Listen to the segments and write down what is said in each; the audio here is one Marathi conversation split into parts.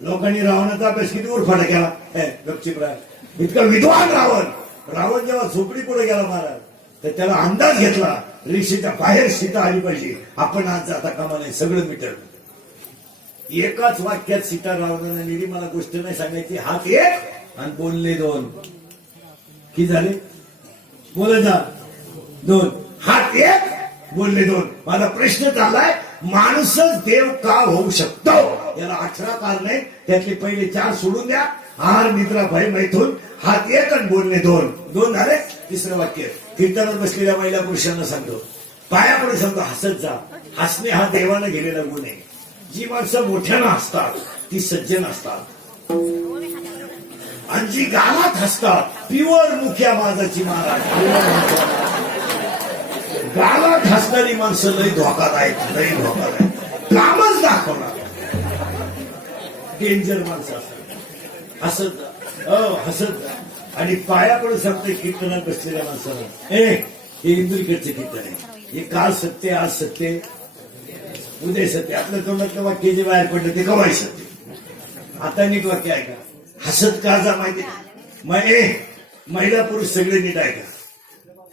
लोकांनी रावणाचा अभ्यास किती उरफाटा केला गपचिप राय इतका विद्वान रावण जेव्हा झोपडी पुढे गेला महाराज तर त्याला अंदाज घेतला ऋषीच्या बाहेर सीता आली पाहिजे आपण आज जाता कामा नाही सगळं मिटवलं एकाच वाक्यात सीता रावणाने निरी मला गोष्ट नाही सांगायची हात एक आणि बोलले दोन किती झाले बोला जा दोन हात एक बोलले दोन माझा प्रश्न चाललाय माणूसच देव का होऊ शकतो याला 18 कारण आहे त्यातले पहिले 4 सोडून द्या आहार निद्रा भय मैथून हात एक आणि बोलणे दोन दोन झाले तिसरं वाक्य कीर्तनात बसलेल्या महिला पुरुषांना सांगतो पायापुढे सांगतो हसत जा हसणे हा देवानं गेलेला गुण आहे जी माणसं मोठ्यानं हसतात ती सज्जन असतात आणि जी गालात हसतात प्युअर मुख्या माझाची महाराज गालात हसणारी माणसं लई धोकादायक लई धोकादायक कामच दाखवणार डेंजर माणसं असतात हसत जा हसत जा आणि पायापुढे सांगते कीर्तनात बसलेल्या माणसाला हे इंदुरीकडचे कीर्तन आहे हे काल सत्य आज सत्य उद्या सत्य आपल्या तोंडात वाक्य जे बाहेर पडलं ते कवाय सत्य आता नीट वाक्य ऐका हसत का जा माहिती महिला पुरुष सगळे नीट ऐका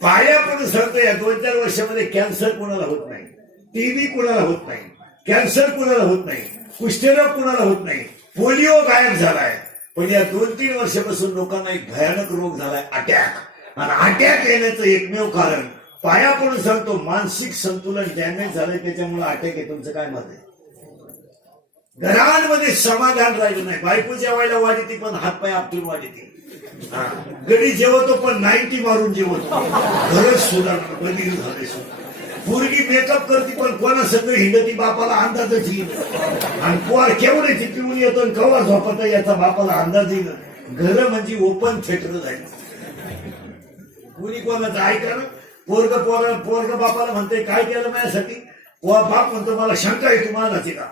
पायापुढे सांगतो या 2-4 वर्षामध्ये कॅन्सर कोणाला होत नाही टीबी कोणाला होत नाही कॅन्सर कोणाला होत नाही कुष्ठरोग कोणाला होत नाही पोलिओ गायब झालाय पण या 2-3 वर्षापासून लोकांना एक भयानक रोग झालाय अटॅक आणि अटॅक येण्याचं एकमेव कारण पायापुढे सांगतो मानसिक संतुलन डॅमेज झालंय त्याच्यामुळे अटॅक आहे तुमचं काय मत आहे घरांमध्ये समाधान राहिलं नाही बायको जेवायला वाढीती पण हातपाय आपटून वाढीती गडी जेवतो पण 90 मारून जेवतो घरच सुधारणार बदली झाले पोरगी मेकअप करते पण कोणा सगळं हिंडती बापाला अंदाजच येईल आणि पोर केवढ्याची पिऊन येतो आणि कवा झोपत याचा बापाला अंदाज येईल घर म्हणजे ओपन थिएटर जाईल कुणी कोणाचं ऐका ना पोरग बापाला म्हणते काय केलं माझ्यासाठी बाप म्हणतो मला शंका आहे तुम्हाला का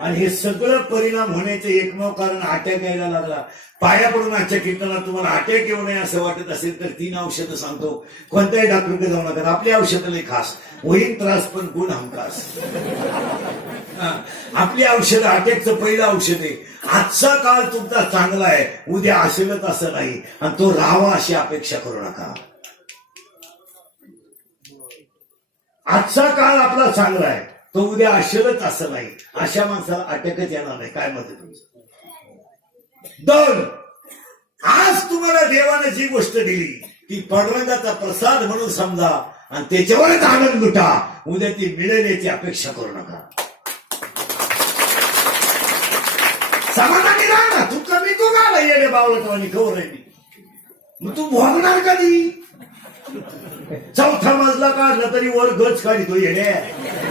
आणि हे सगळं परिणाम होण्याचे एकमेव कारण अटॅक यायला लागला पायापडून आजच्या कीर्तनात तुम्हाला अटॅक येऊ नये असं वाटत असेल तर 3 औषधं सांगतो कोणत्याही डॉक्टरकडे जाऊ नका आपली औषधं लई खास होईल त्रास पण गुण हमखास आपली औषधं अटॅकचं पहिलं औषध आहे आजचा काळ तुमचा चांगला आहे उद्या असेलच असं नाही आणि तो राहावा अशी अपेक्षा करू नका आजचा काळ आपला चांगला आहे तो उद्या असेलच असं नाही अशा माणसाला अटॅकच येणार नाही काय मत आहे तुमचं 2 आज तुम्हाला देवाने जी गोष्ट दिली ती पांडुरंगाचा प्रसाद म्हणून समजा आणि त्याच्यावरच आनंद लुटा उद्या ती मिळेल याची अपेक्षा करू नका समाधानी राहा ना तू कमी तू गाला येणे बावळटवानी खबर आहे मग तू भोगणार कधी 4था मजला काढला तरी वर गच काढितो येणे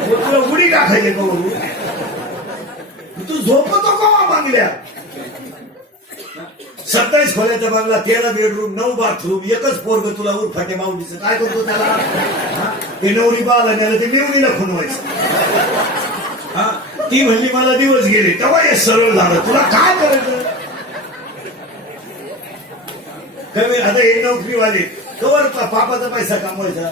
तुला उडी टाकायचे करू तू झोपतो का बांगल्या 27 खोल्याचा बांगला 13 बेडरूम 9 बाथरूम एकच पोरग तुला उरफाटे माऊलीचं काय करतो त्याला ते नवरी बाला नेलं ते मिवणीला खुणवायचं ती म्हणली मला दिवस गेले तेव्हा हे सरळ झालं तुला काय करायचं कमी आता हे नोकरीवाले कवर पापाचा पैसा कमवायचा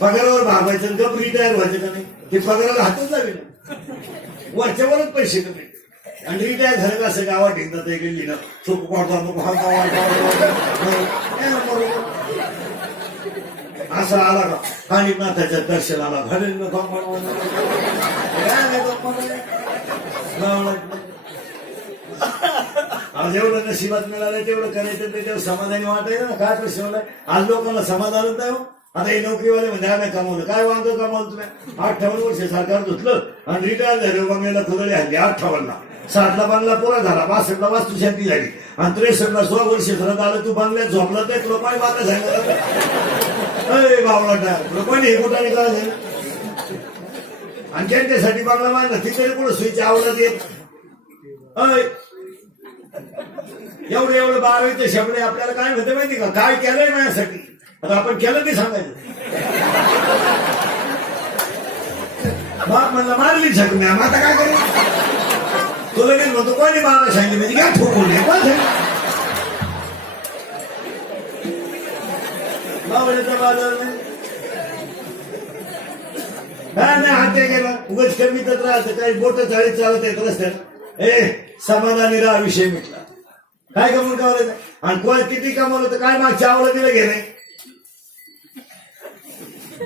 पगारावर भागायचं गप रिटायर व्हायचं का नाही ते पगाराला हातच लागेल वरच्यावरच पैसे कमी आणि रिटायर झालं का असं गावात हिंडत गेली ना चोप असा आला का कानिनाथाच्या दर्शनाला घालेल आज एवढं नशिबात मिळालं तेवढं करायचं तेवढं समाधानी वाटायचं ना काय प्रश्न आज लोकांना समाधानच नाही हो आता हे नोकरीवाले म्हणजे आम्ही कमवलं काय वांग कमावलं तुम्ही 58 वर्ष सरकार धुतलं आणि रिटायर झाले बंगल्याला खुदले हल्ली 58ला 60ला बंगला पुरा झाला 62ला वास्तुशांती झाली आणि 63ला 16 वर्ष झालं आलं तू बंगल्यात झोपला तर लोकांनी मला सांगितलं बावळाटा लोकांनी हे कुठाने काय झालं आणि ज्यांच्यासाठी बंगला बांधला तिकडे कुठं सुईची आवडत येत एवढं 12वीचे शब्द आपल्याला काय म्हणते माहिती का काय केलंय माझ्यासाठी आता आपण केलं ते सांगायचं बाप म्हणला मारली झकम्या आता काय करू तो लगेच म्हणतो कोणी मला सांगितलं म्हणजे काय ठोकून बाजारचा बाजार नाही हत्या केला उगाच कमी तर राहतं काही बोट चाळीत चालत येत रस्त्याला समाधानी राहा विषय मिटला काय कमवून कावलं आणि कोण किती कमवलं तर काय मागच्या आवडं दिलं घेणे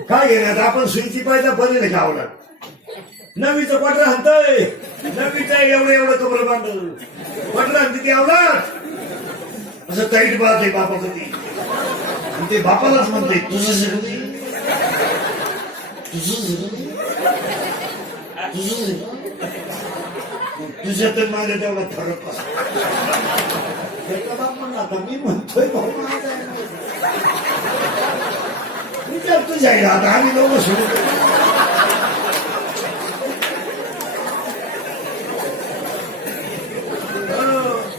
काय घेण्यात आपण सुईची पाहिजे पडले का आवडत नवीचं पटरा हंतय नवीचं एवढं कमर बांधलं पटरा हंती ती आवडत असं टाईट बात आहे बापा कधी आणि ते बापालाच म्हणते तुझं तुझ्या तर माझ्या तेवढा ठरत बाप म्हणला आता मी म्हणतोय भाऊ विचार तुझ्या आता आम्ही लोक सुरू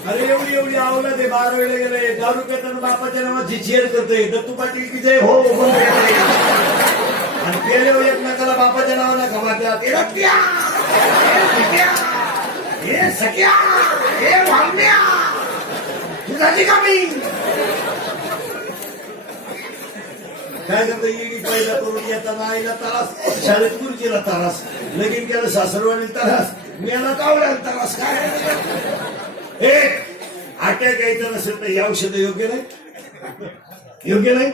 अरे एवढी आवला ते 12 वेळेला गेले दारू पेताना बापाच्या नावाची चेअर करतोय दत्तू पाटील की जय हो आणि गेले एकमेकाला बापाच्या नावाला खमात्या हे सख्या हे भामण्या तुझाची कमी काय करतो येडी पहिला करून येताना आईला त्रास शाळेत गुरुजीला त्रास लगीन केलं सासरवाणी त्रास मेला कावला त्रास काय अटॅक यायचं नसेल तर हे औषध योग्य नाही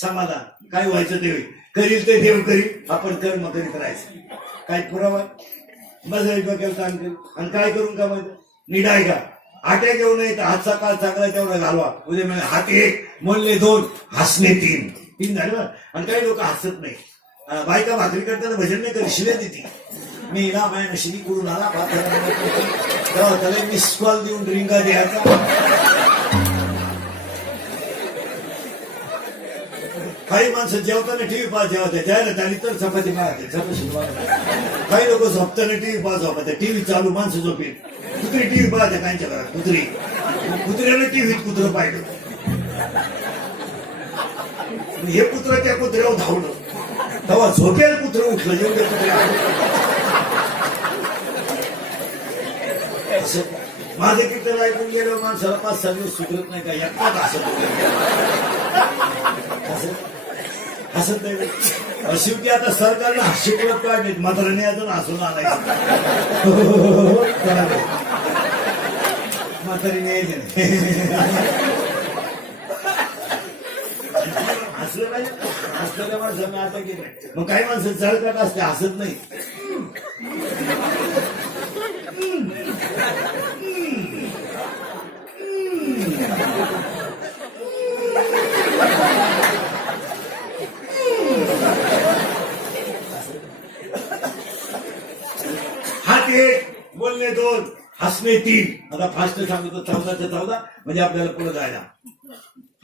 समाधान काय व्हायचं ते करील ते देव करील आपण कर्म करीत राहायचं काय पुरावा बस डोक्याला काम करेल आणि काय करून का माहिती निडाय का अटॅक येऊ नये तर हातचा काळ चांगला तेवढा घालवा उद्या म्हणजे हात 1 म्हणले 2 हसणे 3 झाले ना आणि काही लोक हसत नाही बायका भाकरी करताना भजन नाही करी शिले देते मी ना माझ्या नशिबी करून आला तेव्हा त्याला मिस कॉल देऊन रिंगा द्यायचा काही माणसं जेवताना टीव्ही पाहत जेवते त्याला त्याने तर चपाती मारते काही लोक झोपताना टीव्ही पाहत झोपते टीव्ही चालू माणसं झोपेल कुत्री टीव्ही पाहते त्यांच्या घरात कुत्र्याने टीव्हीत कुत्रं पाहिलं हे कुत्र त्या कुत्र्यावर धावलं तेव्हा झोपेल कुत्र उठलं जेवढे कुत्रे माझे कीर्तन ऐकून गेल्यावर माणसाला 5-6 दिवस सुधरत नाही का एकटाच हसत नाही शेवटी आता सरकारनं शिकवत काढले म्हाताराने अजून हसून आणायचं म्हातारीने यायचे हसलं पाहिजे हसलेल्या माणसांना आता केलं मग काही माणसं जळकाट असते हसत नाही हात 1 बोलणे 2 हसणे 3 आता फास्ट सांगतो 14च्या 14 म्हणजे आपल्याला पुढे जायला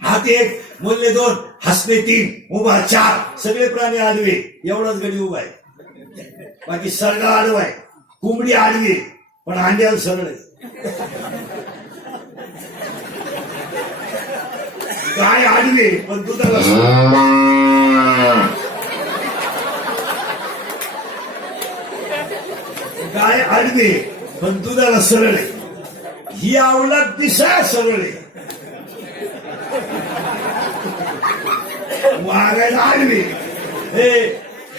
हात 1 बोलणे 2 हसणे 3 उभा 4 सगळे प्राणी आडवे एवढाच गडी उभा आहे बाकी सरगा आडवा आहे कोंबडी आडवी पण अंड्याला सरळ आहे गाय आडवी पण दुधाला गाय आडवी पण दुधाला सरळ आहे ही आवलाद दिसा सरळ आहे वागायला आडवी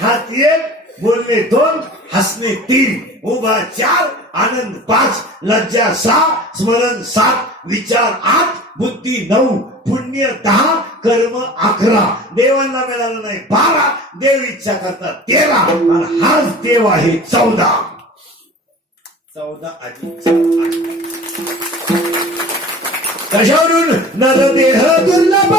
हात 1 बोलणे 2 हसणे 3 उभा 4 आनंद 5 लज्जा 6 स्मरण 7 विचार 8 बुद्धी 9 पुण्य 10 कर्म 11 देवांना मिळालं नाही 12 देव इच्छा करतात 13 आणि हाच देव आहे 14 कशावरून नरदेह दुर्लभ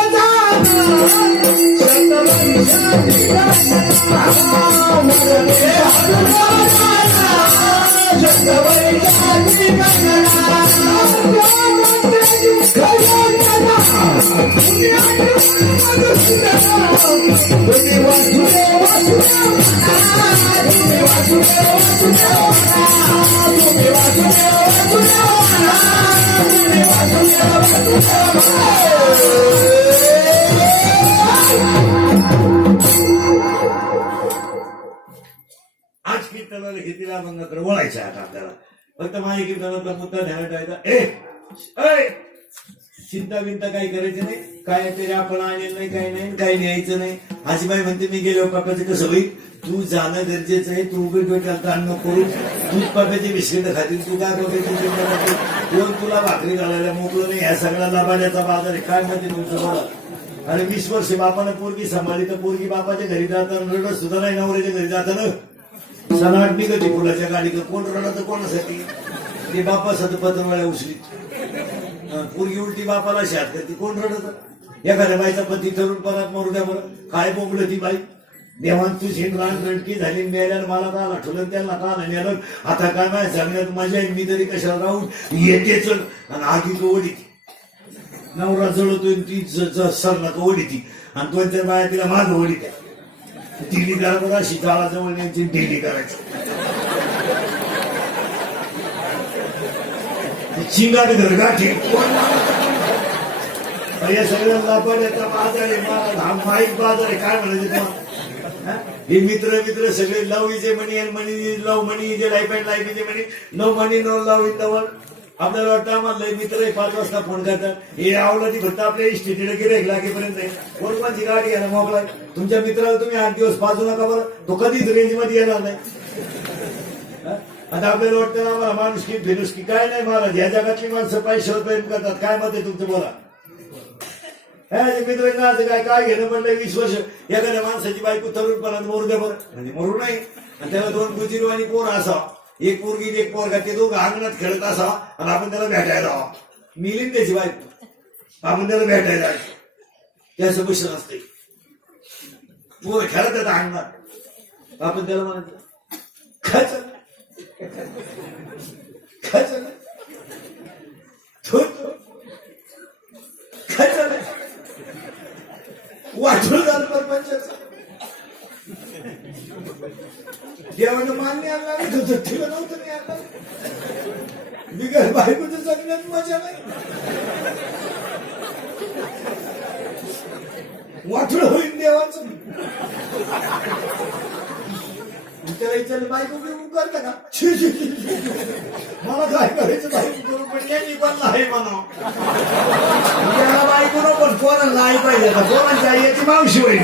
आज कीर्तनाला घेतलेला मग नंतर वळायचं आता आपल्याला फक्त माझ्या कीर्तनातला मुद्दा ध्यानात ठेवायचा चिंता बिंता काही करायची नाही काय तरी आपण आणेल नाही काही नाही काही न्यायचं नाही आजीबाई म्हणते मी गेलो पप्पाचं कसं होईल तू जाणं गरजेचं आहे. तू उभी डोक्याला ताण नको करू. दूध पाकाचे बिस्किट खातील. तू काय बघायची कोण तुला भाकरी घालायला मोकळं नाही. ह्या सगळ्या लबाड्याचा बाजार आहे. काय म्हणते तुमचं बोला. अरे 20 वर्ष बापानं पोरगी सांभाळली तर पोरगी बापाच्या घरी जाताना रडत सुद्धा नाही. नवऱ्याच्या घरी जाताना सनाट निघते फुलाच्या गाडीकडे. कोण रडत कोणासाठी. ते बापासाठी पत्रवाळ्या उचलीत. पोरगी उलटी बापाला शात करते. कोण रडत. एखाद्या बाईचा पती ठरून परत मरू द्या बरं. काय बोंबलं ती बाई. देवान तू लहान रडकी झाली मेल्यानं मला काल आठवलं त्यांना काल नेलं. आता काय माहिती सांगण्यात माझ्या मी तरी कशाला राहून येतेच आणि आगी ओढी नवरा जळतोय ती सरणार ओढी ती आणि 2-4 बाया तिला माग ओढी त्या दिल्ली करा बरं. अशी जाळाजवळ न्यायची दिल्ली करायची. चिंगाट घरगाठी या सगळ्या लाभाड्याचा बाजार आहे. मला हा माईक बाजार आहे. काय म्हणायचे तुम्हाला. हे मित्र सगळे love is money and money love money is life and life is money no money no love in the world. आपल्याला वाटतं आम्हाला मित्र 5 वाजता फोन करतात. हे आवडलं ती फक्त आपल्या इस्टेटीला गिऱ्हाईक लागेपर्यंत आहे. कोणची गाडी घ्या मोकळा. तुमच्या मित्राला तुम्ही 8 दिवस पाजू नका बरं. तो कधीच रेंज मध्ये येणार नाही. आता आपल्याला वाटतं आम्हाला माणुसकी फिनुसकी काय नाही. मला या जगातली माणसं पैशावर प्रेम करतात. काय मत आहे तुमचं बोला. मित्र काय काय घेणं म्हणलं. 20 वर्ष एखाद्या माणसाची बायको तरुणपणात मरू द्या बरं. म्हणजे मरू नाही. आणि त्याला 2 गुजिरवाणी पोर असावा. एक पोरगी एक पोरगा. ते दोघं अंगणात खेळत असावा आणि आपण त्याला भेटायला जावा. मिलीन त्याची बायको. आपण त्याला भेटायला जायचं. त्याचं बसत असते. पोर खेळत येतात अंगणात. आपण त्याला म्हणायचं खायचं खायचं खायचं वाटलं झालं परपंचाचं. देवानं मान्य आणला नाही. तुझं ठेवलं नव्हतं नाही आणलं. बिगर बायकोचं जगण्यात मजा नाही. वाटलं होईल देवाचं. त्याला विचारलं बायको बिकू करता का. मला काय करायचं बायको करून. पण यांनी पण नाही म्हणा. त्याला बायको नको पण कोणाला नाही पाहिजे. कोणाची आई याची मावशी होईल.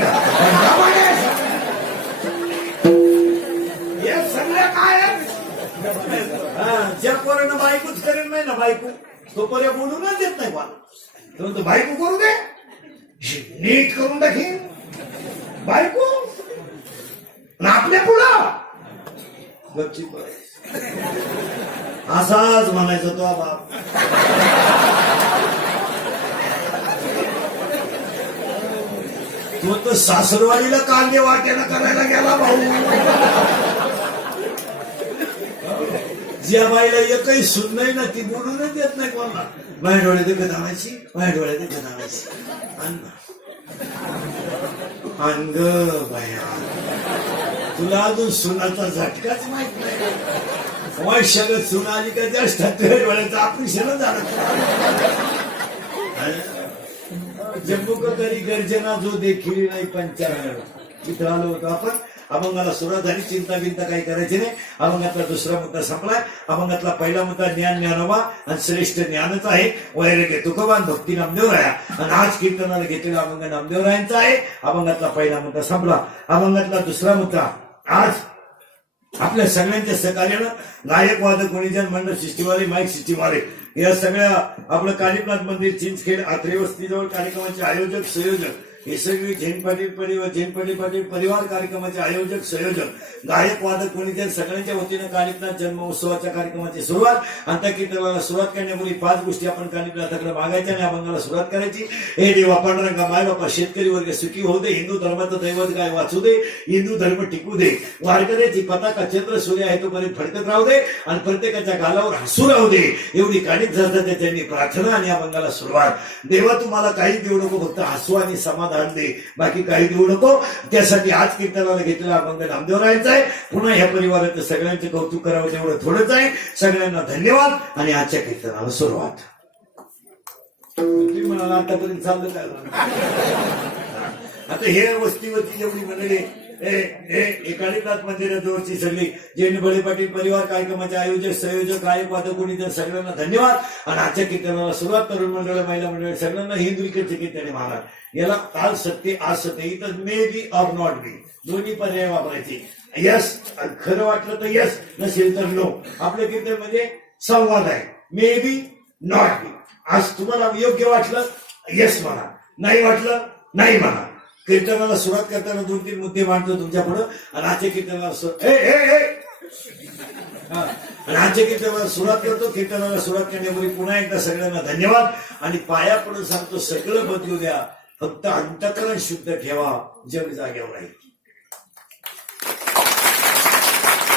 हे सगळं काय ज्या पोरानं बायकोच करेल नाही ना बायको तो पर्या बोलूनच देत नाही मला. तो बायको करू दे. नीट करून टाकीन बायको आपल्या पुढं गपची असाच म्हणायचा तो बाप. तो तर सासरवाडीला कांदे वाट्यानं करायला गेला भाऊ. ज्या बाईला एकही सुन नाही ना ती बोलूनच देत नाही कोणाला. माझ्या डोळ्यात देखत आणायची. माझ्या डोळ्यात देखत आणायची. अंग बाया तुला अजून सुनाचा झटकाच माहित नाही. वर्षाला सुन आली का जास्त डोळ्याचं ऑपरेशन झालं. जम्मू का तरी गर्जना जो देखील नाही 95 इथं आलो होतो आपण. अभंगाला सुरुवात झाली. चिंता बिंता काही करायची नाही. अभंगातला दुसरा मुद्दा संपलाय. अभंगातला पहिला मुद्दा ज्ञान ज्ञानोबा आणि श्रेष्ठ ज्ञानच आहे. वैराग्य तुकोबान भक्ती नामदेवराया. आणि आज कीर्तनाला घेतलेला अभंग नामदेवरायांचा आहे. अभंगातला पहिला मुद्दा संपला. अभंगातला दुसरा मुद्दा आज आपल्या सगळ्यांच्या सहकार्यानं गायक वादक गुणीजन मंडळ सिस्टीवाले माईक सिस्टीवाले या सगळ्या आपलं कालीपनाथ मंदिर चिंचखेड आत्रे वस्तीजवळ कार्यक्रमाचे आयोजक संयोजक हे सगळे जैन पाटील पाटील परिवार कार्यक्रमाचे आयोजक संयोजक गायक वादक गुणीजन सगळ्यांच्या वतीनं कालीपनाथ जन्मोत्सवाच्या कार्यक्रमाची सुरुवात. आणि त्या कीर्तनाला सुरुवात करण्यापूर्वी 5 गोष्टी आपण कालीपनाथाकडे मागायच्या आणि अभंगाला सुरुवात करायची. हे देवा पांडुरंगा माय बापा शेतकरी वर्ग सुखी होऊ दे. हिंदू धर्माचं दैवत गाय वाचू दे. हिंदू धर्म टिकू दे. वारकऱ्याची पताका चंद्र सूर्य आहे तोपर्यंत फडकत राहू दे आणि प्रत्येकाच्या गालावर हसू राहू दे. एवढी काळीच जातात त्यांनी प्रार्थना आणि अभंगाला सुरुवात. देवा तुम्हाला काही देऊ नको फक्त हसू आणि समाधान दे. बाकी काही देऊ नको. त्यासाठी आज कीर्तनाला घेतलेला अभंग नामदेवरायांचा आहे. पुन्हा ह्या परिवाराचं सगळ्यांचे कौतुक करावं तेवढं थोडंच आहे. सगळ्यांना धन्यवाद आणि आजच्या कीर्तनाला सुरुवात. म्हणाला आतापर्यंत चाललं काय. आता हे वस्तीवरची जेवढी मंडळी एकाडीनाथ मंदिराजवळची सगळी जैन बळे पाटील परिवार कार्यक्रमाचे आयोजक संयोजक गायक वादक कोणी तर सगळ्यांना धन्यवाद. आणि आजच्या कीर्तनाला सुरुवात तरुण मंडळ महिला मंडळ सगळ्यांना हिंदू विकेटचे कीर्तने महाराज याला काल सत्य आज सत्य इथं may be or not be दोन्ही पर्याय वापरायचे. यस खरं वाटलं तर यस नसेल तर नो. आपल्या कीर्तन म्हणजे संवाद आहे. May be not be. आज तुम्हाला योग्य वाटलं यस म्हणा नाही वाटलं नाही म्हणा. कीर्तनाला सुरुवात करताना 2-3 मुद्दे मांडतो तुमच्या पुढं आणि आजच्या कीर्तनाला आणि आजच्या कीर्तनाला सुरुवात करतो. कीर्तनाला सुरुवात करण्यापूर्वी पुन्हा एकदा सगळ्यांना धन्यवाद आणि पाया पडून सांगतो सगळं बदलू द्या फक्त अंतःकरण शुद्ध ठेवा जग जाग्यावर राहील.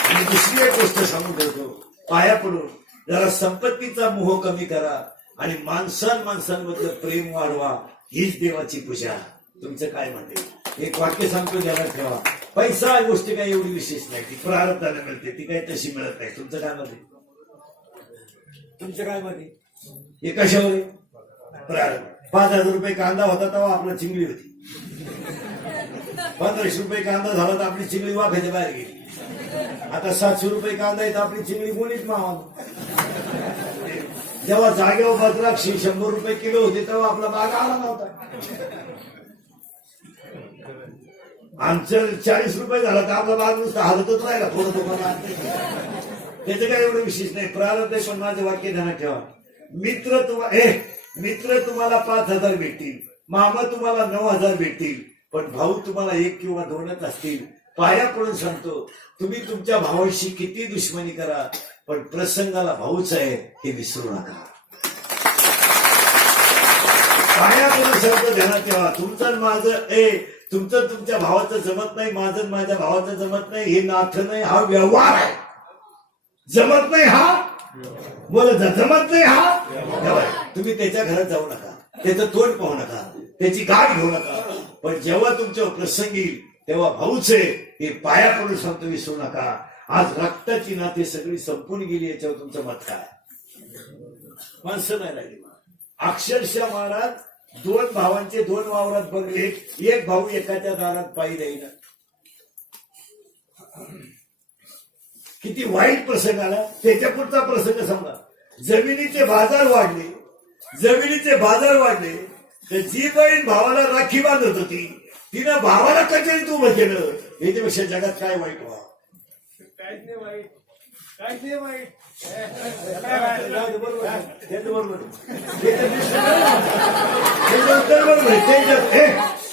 आणि दुसरी एक गोष्ट सांगून ठेवतो पाया पडून जरा संपत्तीचा मोह कमी करा आणि माणसांमधलं प्रेम वाढवा हीच देवाची पूजा. तुमचं काय म्हणते एक वाक्य सांगतो ध्यानात ठेवा. पैसा गोष्टी काही एवढी विशेष नाही ती प्रारब्धाने मिळते ती काही तशी मिळत नाही. तुमचं काय म्हणते तुमचं काय म्हणते हे कशावर आहे प्रारब्ध. 5,000 रुपये कांदा होता तेव्हा आपला चिंगळी होती. 1500 रुपये कांदा झाला तर आपली चिंगळी वाफ्याच्या बाहेर गेली. आता 700 रुपये कांदा आहे तर आपली चिंगळी कोणीच मावा. जेव्हा जागेवर बद्राक्षी 100 रुपये किलो होते तेव्हा आपला बाग आला नव्हता. आमचं 40 रुपये झाला तर आपला बाग नुसता हलतच राहिला थोडं थोडं. त्याचं काय एवढं विशेष नाही प्रारब्ध आहे. पण माझं वाक्य ध्यानात ठेवा. मित्र तुम्हाला 5,000 भेटतील मामा तुम्हाला 9,000 भेटतील पण भाऊ तुम्हाला 1 किंवा 2च असतील. पाया पडून सांगतो तुम्ही तुमच्या भावाशी किती दुश्मनी करा पण प्रसंगाला भाऊच आहे हे विसरू नका. पाया पडून सांगतो ध्यानात ठेवा. तुमचं माझं तुमचं तुमच्या भावाचं जमत नाही माझं माझ्या भावाचं जमत नाही हे नातं नाही हा व्यवहार आहे. जमत नाही हा जमत नाही हा व्यवहार. तुम्ही त्याच्या घरात जाऊ नका त्याचं तोंड पाहू नका त्याची गाठ घेऊ नका पण जेव्हा तुमच्यावर प्रसंग येईल तेव्हा भाऊच आहे हे पाया पडून सांगतो विसरू नका. आज रक्ताची नाते सगळी संपून गेली याच्यावर तुमचं मत काय. माणसं नाही राहिली. अक्षरशः महाराज 2 भावांचे 2 वावरात बघले एक भाऊ एकाच्या दारात पायी जाईना. किती वाईट प्रसंग आला. त्याच्या पुढचा प्रसंग सांगा. जमिनीचे बाजार वाढले तर जी बहीण भावाला राखी बांधत होती तिनं भावाला कचेरीत उभं केलं. याच्यापेक्षा जगात काय वाईट व्हा.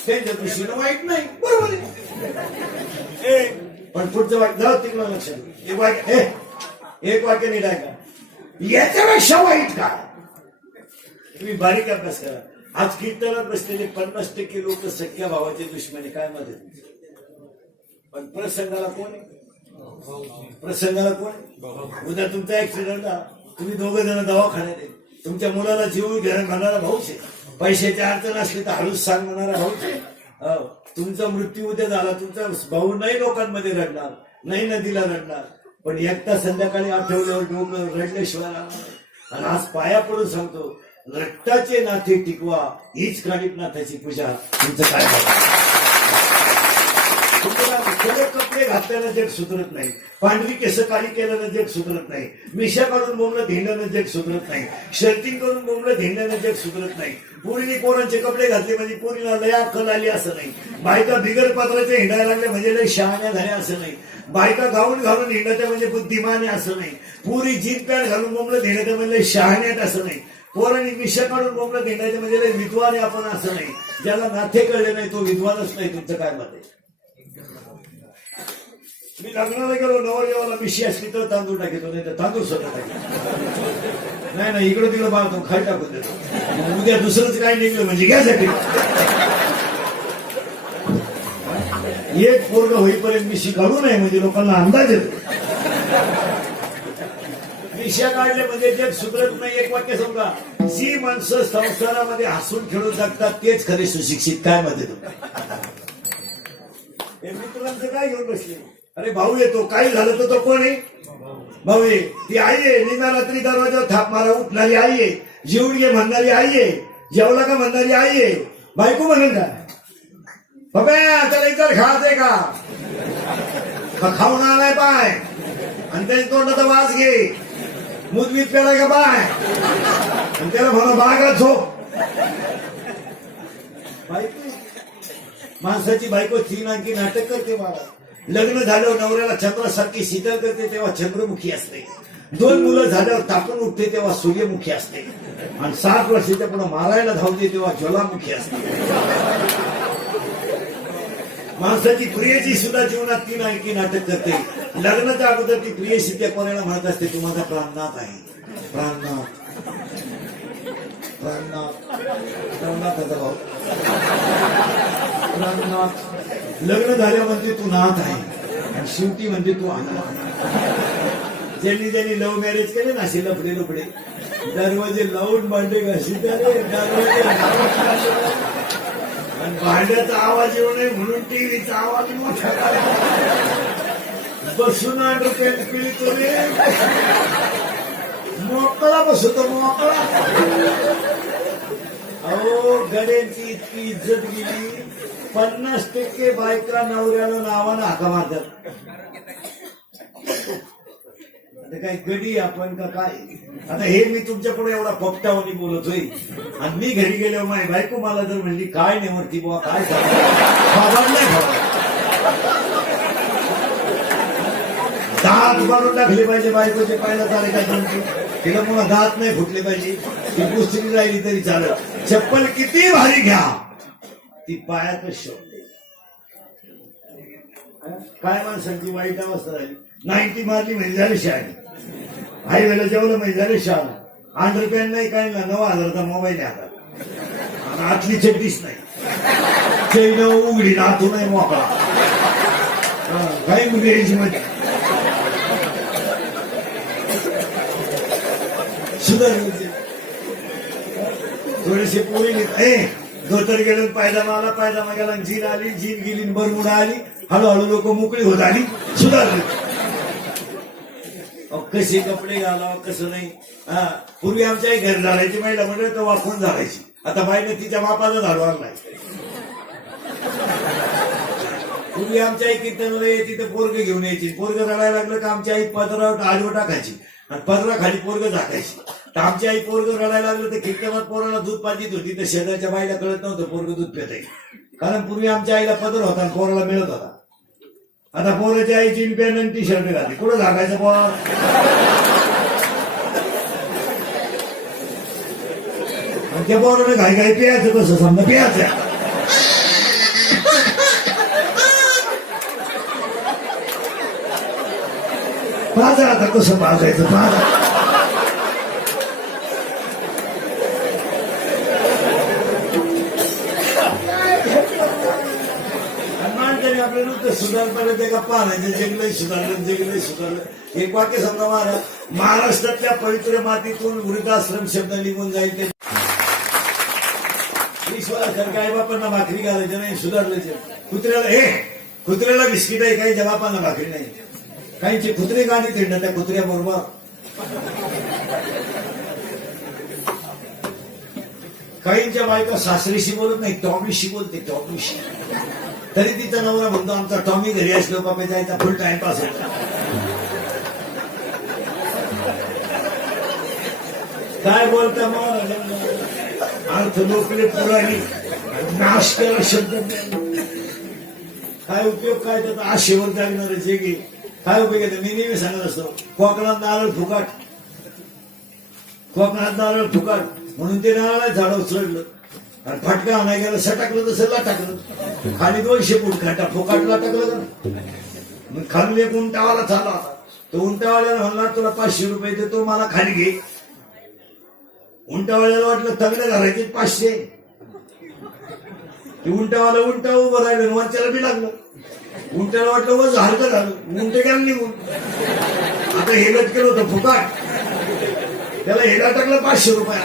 त्यांच्या दृष्टीनं वाईट नाही बरोबर आहे. पण पुढचं वाईट जाऊ तिकडं लक्षात. एक वाक्य नीट आहे का याच्यापेक्षा वाईट काय. तुम्ही बारीक अभ्यास करा. आज कीर्तनात बसलेले 50% लोक सख्या भावाचे दुश्मनी काय मदत पण प्रसंगाला कोण उद्या तुमचा ऍक्सिडेंट झाला तुम्ही 2 जण दवाखान्यात आहे. तुमच्या मुलाला जीव घालणारा भाऊच आहे. पैशाची अडचण असली तर हळूच सांग म्हणणारा भाऊच आहे. तुमचा मृत्यू उद्या झाला तुमचा भाऊ नाही लोकांमध्ये रडणार नाही नदीला रडणार पण एकटा संध्याकाळी आठवल्यावर डोकं रडल्याशिवाय राहणार. आणि आज पाया पडून सांगतो रक्ताचे नाते टिकवा हीच काळीनाथाची पूजा. तुमचं काय तुम्हाला कपडे घातल्यानं जग सुधरत नाही. पांढरी केस काळी केल्यानं जग सुधरत नाही. मिशा काढून बोंबलं धिंडल्यानं जग सुधरत नाही. शर्टिंग करून बोंबलं धिंडल्यानं जग सुधरत नाही. पोरीने पोरांचे कपडे घातले म्हणजे पोरीला लय अक्कल आली असं नाही. बायका बिगर पात्राचे हिंडायला लागले म्हणजे लय शहाण्या झाल्या असं नाही. बायका गाऊन घालून हिंडायच्या म्हणजे बुद्धिमान असं नाही. पुरी जीन पॅन्ट घालून बोंबलं धिंडायचं म्हणजे शहाण्यात असं नाही. पोरांनी मिशा काढून बोंबलं धिंडायचं म्हणजे लय विद्वान आपण असं नाही. ज्याला नाथे कळले नाही तो विद्वानच नाही. तुमचं काय मत आहे. मी लग्नाला गेलो नवरदेवाला मिशी असली तर तांदूळ टाकतो नाही तर तांदूळ स्वतः टाकतो. नाही इकडं तिकडं पाहतो खाली टाकून देतो. उद्या दुसरंच काय निघलं म्हणजे घ्यासाठी एक पोरग होईपर्यंत मिशी काढू नये म्हणजे लोकांना अंदाज येतो. मिशा काढले म्हणजे जग सुधरत नाही. एक वाक्य समजा जी माणसं संसारामध्ये हसून खेळून जगतात तेच खरे सुशिक्षित. काय मध्ये हे मित्रांचं काय घेऊन बसले. अरे भाऊ येतो काही झालं तर तो कोण आहे भाऊ आहे. ती आई आहे निना रात्री दरवाजावर थाप मारा उठणारी आई आहे. जेवण घे म्हणणारी आई आहे. जेवला का म्हणणारी आई आहे. बायको म्हणेल का बाबा त्याला इतर खायचंय का खाऊन आलाय पाय आणि त्याच्या तोंडाचा वास घे, मुदवीत पेलाय का पाय आणि त्याला म्हणा बागा झोप. बायको माणसाची बायको 3 अंकी नाटक करते मला. लग्न झाल्यावर नवऱ्याला चंद्रासारखी शीतल करते तेव्हा चंद्रमुखी असते. 2 मुलं झाल्यावर तापून उठते तेव्हा सूर्यमुखी असते. आणि 7 वर्षाच्या पुढे मारायला धावते तेव्हा ज्वालामुखी असते. माणसाची प्रियची सुद्धा जीवनात 3 अंकी नाटक करते. लग्नाच्या अगोदर ती प्रियशी त्या कोणाला म्हणत असते तू माझा प्राणनाथ आहे, प्राणनाथ प्राणनाथ प्राणनाथाचा भाऊ प्राणनाथ. लग्न झाल्या म्हणते तू नाथ आहे आणि शेवटी म्हणते तू अनाथ. ज्यांनी ज्यांनी लव्ह मॅरेज केले ना असे लफडे लफडे दरवाजे लावून भांडे घाशी त्याने आणि भांड्याचा आवाज येऊ नये म्हणून टीव्हीचा आवाज मोठा बसून ₹8 पिळतो रे, मोकळा बसतो मोकळा. अहो गड्यांची इतकी इज्जत गेली, 50% बायका नवऱ्याला नावानं हाका मारतात. काय गडी आपण का काय. आता हे मी तुमच्या पुढे एवढा पोपटावानी बोलतोय आणि मी घरी गेल्यावर माझी बायको मला जर म्हणली काय नेवरती बुवा काय खबर नाही दात उभारून टाकले पाहिजे बायकोचे पाहिलं चालेल काय जमतो. तिला मुला दात नाही फुटले पाहिजे. ती पुस्तरी राहिली तरी चालत. चप्पल किती भारी घ्या ती पायातच शोधते. काय माणसांची वाईट अवस्था झाली. 90 मारली म्हणजे झाली शाळा. आई वेळेला जेवलं म्हणजे झाले शाळा. ₹8 नाही काय ना 9,000चा मोबाईल आहे आता. आतली चड्डीच नाही, चैन उघडी नातू नाही मोकळा. काही मुली यायची मध्ये सुधार थोडेसे पोरी धोतर गेलं पायजामा आला, पायजामा गेला, जीन आली, जीन गेली, बरमुडा आली. हळूहळू लोक मोकळी होत आली, सुधारली. कसे कपडे घालावं कसं नाही. पूर्वी आमच्याही घर झाडायची महिला म्हणजे तर वाकून झाडायची. आता बाईने तिच्या बापाचा झाडू आणलाय. पूर्वी आमच्या आई कीर्तनाला यायची तर पोरग घेऊन यायची. पोरग रडायला लागलं का आमची आई पदरावर आडवं टाकायची आणि पदराखाली पोरग झाकायची. तर आमची आई पोरग रडायला लागलं तर कीर्तनात पोराला दूध पाजित होती. तर शेजारच्या बाईला कळत नव्हतं पोरग दूध पित आहे. कारण पूर्वी आमच्या आईला पदर होता आणि पोराला मिळत होता. आता पोराची आई जीन पॅन्ट आणि टी शर्ट घातली, कुठं झाकायचं पोर. त्या पोराने घाई घाई प्यायचं कसं समजा प्यायचं. पाजा आता कसं पाजायचं पाजा. आपल्या नुकतं सुधारता ते का पाहायचं जगलंय सुधारलं जगलंय सुधारलं. एक वाक्य समजा महाराष्ट्रातल्या पवित्र मातीतून वृद्धाश्रम शब्द निघून जाईल. ते विश्वासासारख्या आई बापांना भाकरी घालायचं नाही, सुधारलं. कुत्र्याला बिस्किट आहे, काही जबाबांना भाकरी नाही. काहींची कुत्रे गाणी तिंड त्या कुत्र्या बरोबर. काहींच्या बायका सासरीशी बोलत नाही, टॉमीशी बोलते, टॉमीशी. तरी तिचा नवरा म्हणतो आमचा टॉमी घरी असलो बाबा जायचा फुल टाइमपास होता. काय बोलता मग अर्थ लोकले पुराणी नाश केला शब्द. काय उपयोग काय त्याचा आशेवर जागणार जे गे काय उपयोग आहे. मी नेहमी सांगत असतो कोकणात नारळ फुकाट, कोकणात नारळ फुकाट म्हणून ते नारळ झाड चढलं आणि फटका आणाय गेलं सटकलं तसं टाकलं. खाली 200 फूट खाटा फुकाटला टाकलं. मग खाली एक उंटावाला चालला होता. तो उंटावाल्याला म्हणला तुला ₹500 देतो मला खाली घे. उंटावाल्याला वाटलं तगडे घालायचे 500. उंटावाला उंटा उभं राहिलं वरच्याला बी लागलं. उंट्याला वाटलं वज हलकं झालं, उंट गेलं निघून. आता हेलत केलं होतं फुकाट, त्याला हेला टाकलं ₹500.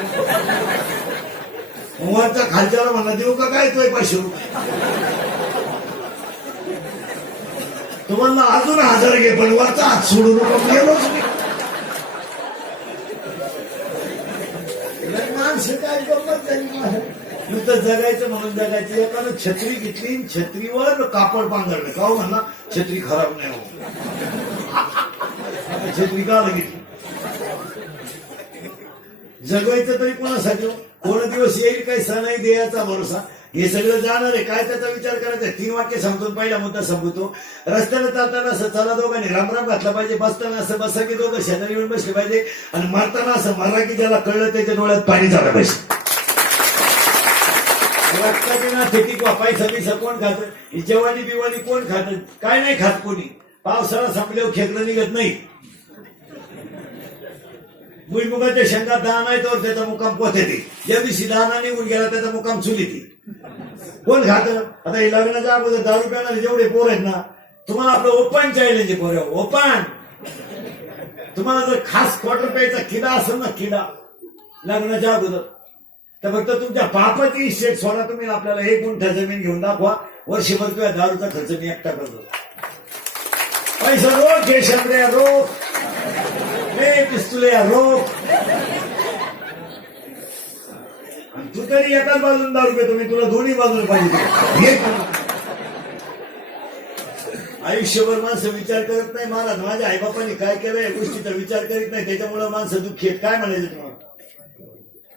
वरचा खालच्याला म्हणला देऊ का काय तोय ₹500. तो म्हणला अजून 1000 घे पण वरचा हात सोडू नको. गेलोच मी. माणसं काय गंमत झाली. नुसतं जगायचं म्हणून जगायचं. एकानं छत्री घेतली, छत्रीवर कापड पांघरलं. का म्हणला छत्री खराब नाही हो. आता छत्री का घेतली? जगवायचं तरी कोणासाठी? कोण दिवस येईल काही सण आहे देयाचा भरोसा. हे सगळं जाणार आहे. काय त्याचा विचार करायचा? 3 वाक्य सांगतो. पहिला मुद्दा संपवतो. रस्त्याला चालताना असं चला दोघांनी रामराम घातला पाहिजे. बसताना असं बसा की दोघं शेजारी येऊन बसले पाहिजे. आणि मारताना असं मारा की ज्याला कळलं त्याच्या डोळ्यात पाणी झालं पाहिजे. रक्ताची ना थेटी पैसा बिसा कोण खात? जेवानी बिवानी कोण खात? काय नाही खात कोणी. पावसाळा संपल्यावर खेकडं निघत नाही. भुईमुगाच्या शेंगा दान आहे तर त्याचा मुकाम पोथे ती. ज्या दिवशी दाना निघून गेला त्याचा मुकाम चुली ती. कोण खात? आता हे लग्नाच्या अगोदर दारू प्यानारे जेवढे पोर आहेत ना, तुम्हाला आपलं ओपन चॅलेंज पोर ओपन. तुम्हाला जर खास क्वार्टर प्यायचा किडा असेल ना, किडा लग्नाच्या अगोदर, तर फक्त तुमच्या बापाची इस्टेट सोडा. तुम्ही आपल्याला 1 गुंठा जमीन घेऊन दाखवा. वर्षभर तुझ्या दारूचा खर्च मी एकटा करतो. पैसा रोख घे शंभऱ्या रोख. पिस्तुल्या रोख. तू तरी एकाच बाजून दारू घेतो. मी तुला दोन्ही बाजूला पाहिजे. आयुष्यभर माणसं विचार करत नाही. महाराज माझ्या आईबापांनी काय केलं या गोष्टीचा विचार करीत नाही. त्याच्यामुळे माणसं दुःखी आहेत. काय म्हणायचं तुम्हाला?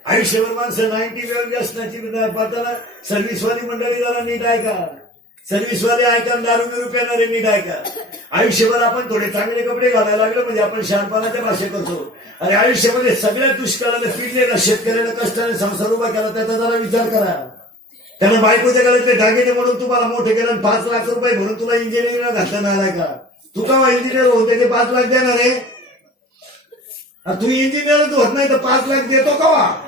आयुष्यभर माणसं 90 व्यसनाची पडताना सर्व्हिसवाली मंडळी जरा नीट ऐका. सर्व्हिसवाले ऐका, दारू बिरू प्यानारे नीट ऐका. आयुष्यभर आपण थोडे चांगले कपडे घालायला लागलो म्हणजे आपण शहाणपणाच्या भाषा करतो. अरे आयुष्यामध्ये सगळ्या दुष्काळाला पिडलेला शेतकऱ्याला कष्टाने संसार उभा केला त्याचा जरा विचार करा. त्यानं बायकोच्या गळ्यातले दागिने म्हणून तुम्हाला मोठे केलं आणि 5 लाख रुपये म्हणून तुला इंजिनिअरिंगला घातलं नाही का? तू का इंजिनियर होऊन त्याचे 5 लाख देणार आहे? तू इंजिनियरच होत नाही तर 5 लाख देतो का?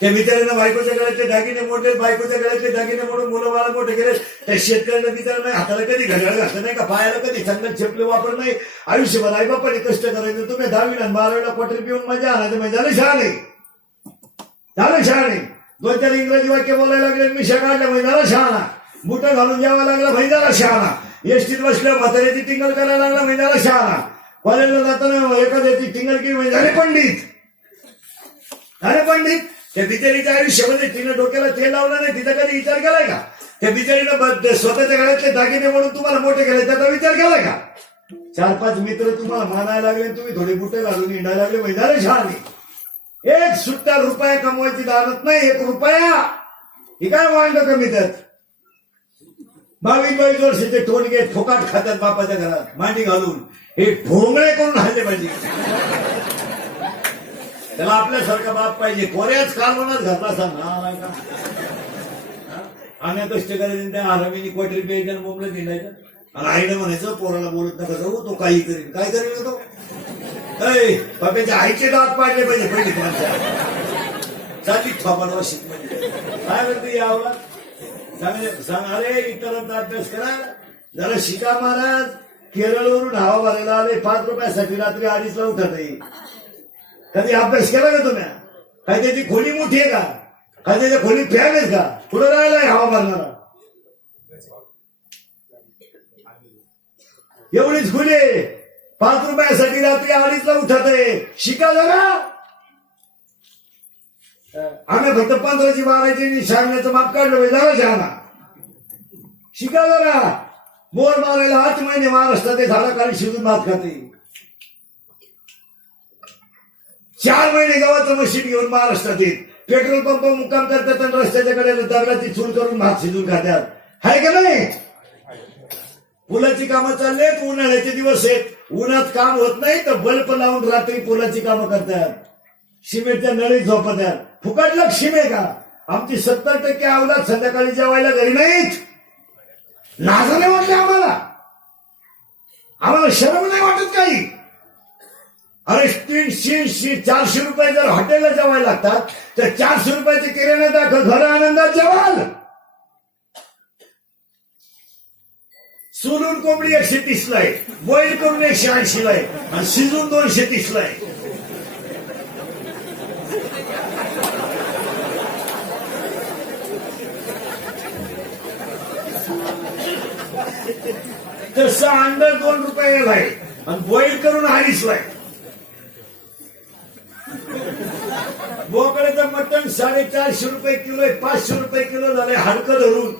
त्या बिचाऱ्यानं बायकोच्या गळ्यातले दागिने मोडले, बायकोच्या गळ्यातले दागिने म्हणून मुलं बाळा मोठे केले. त्या शेतकऱ्याला बिचारा नाही हाताला कधी घड्याळ घातलं नाही का, पायाला कधी चांगलं चपले वापर नाही. आयुष्यभर आईबापाने कष्ट करायचं. तुम्ही 10वीला 12वीला क्वार्टर पिऊन मजा आणायचं म्हणजे झालं शहाणे. झालं शहाणे. 2-4 इंग्रजी वाक्य बोलायला लागले, मिशा काढल्या म्हणजे झाला शहाणा. बुटं घालून जेवा लागला म्हणजे झाला शहाणा. एसटीत बसल्या म्हाताऱ्याची टिंगल करायला लागला म्हणजे झाला शहाणा. कॉलेजला जाताना एखाद्याची टिंगल केली म्हणजे झाले पंडित. अरे पंडित, त्या बिचारीच्या आयुष्यामध्ये तिनं डोक्याला तेल लावलं नाही. तिचा कधी विचार केलाय का? त्या बिचारीनं स्वतःच्या गळ्यातले दागिने म्हणून तुम्हाला मोठे केले त्याचा विचार केलाय का? 4-5 मित्र तुम्हाला मानायला लागले, तुम्ही थोडे बुटे घालून हिंडायला लागले म्हणजे झाले शहाणे. 1 सुट्टा रुपया कमवायची दानत नाही. 1 रुपया ही काय वांड कमी त्यात. 22 वर्षाचे टोनगे ठोकाट खात्यात बापाच्या घरात मांडी घालून. हे ठोंगळे करून हल्ले पाहिजे. त्याला आपल्यासारखा बाप पाहिजे. कोऱ्याच कालवनात घातला सांग का? आम्ही कष्ट करायचं त्या आरामीने क्वार्टरी प्यायच्या बोंबलं निघायचं. आणि आईनं म्हणायचं पोराला बोलत नका जाऊ, तो काही करेल. काय करेल तो? बाप्याच्या आईचे दात पाडले पाहिजे पहिले माणसा. चालली ठोपाडवा शिक म्हणजे काय करते यावला सांग. अरे इतरांचा अभ्यास करा जरा शिका. महाराज केरळवरून हवा भरायला आले 5 रुपयासाठी रात्री 2:30ला उठत येईल. कधी अभ्यास केला का तुम्ही? काय त्याची खोली मोठी आहे का? काय त्याच्या खोली फॅन आहेत का? कुठं राहिलाय हवा भरणारा? एवढीच खोली. 5 रुपयासाठी रात्री 2:30ला उठत आहे. शिका जरा. आम्ही फक्त 15ची 12ची शाळण्याचं माप काढलं जरा शहाणा. शिका जरा. मोर मारायला 8 महिने महाराष्ट्रात झाडाखाली शिजून भात खाते. 4 महिने गावाचं मशीन घेऊन महाराष्ट्रात येत. पेट्रोल पंप मुक्काम करतात आणि रस्त्याच्या कडेला दगडाची चूल करून भात शिजून खात्यात. हाय का नाही? पुलाची कामं चाललेत. उन्हाळ्याचे दिवस आहेत. उन्हात काम होत नाही तर बल्ब लावून रात्री पुलाची कामं करतात. सिमेंटच्या नळीत झोपतात. फुकटला शिमे का? आमची 70% अवलाद संध्याकाळी जेवायला घरी नाहीत. लाज नाही वाटले आम्हाला? आम्हाला शरम नाही वाटत काही? अरे 300-400 रुपये जर हॉटेलला जेवायला लागतात तर 400 रुपयाचे किराणा दाखल घर आनंदात जेवाल. सोलून कोंबडी 130ला आहे, बॉईल करून 180ला आहे आणि शिजून 230ला आहे. तसं अंडा 2 रुपयाला आहे आणि बॉईल करून 2.5ला आहे. बोकड्याचं मटण 450 रुपये किलो आहे, 500 रुपये किलो झाले हडकं धरून.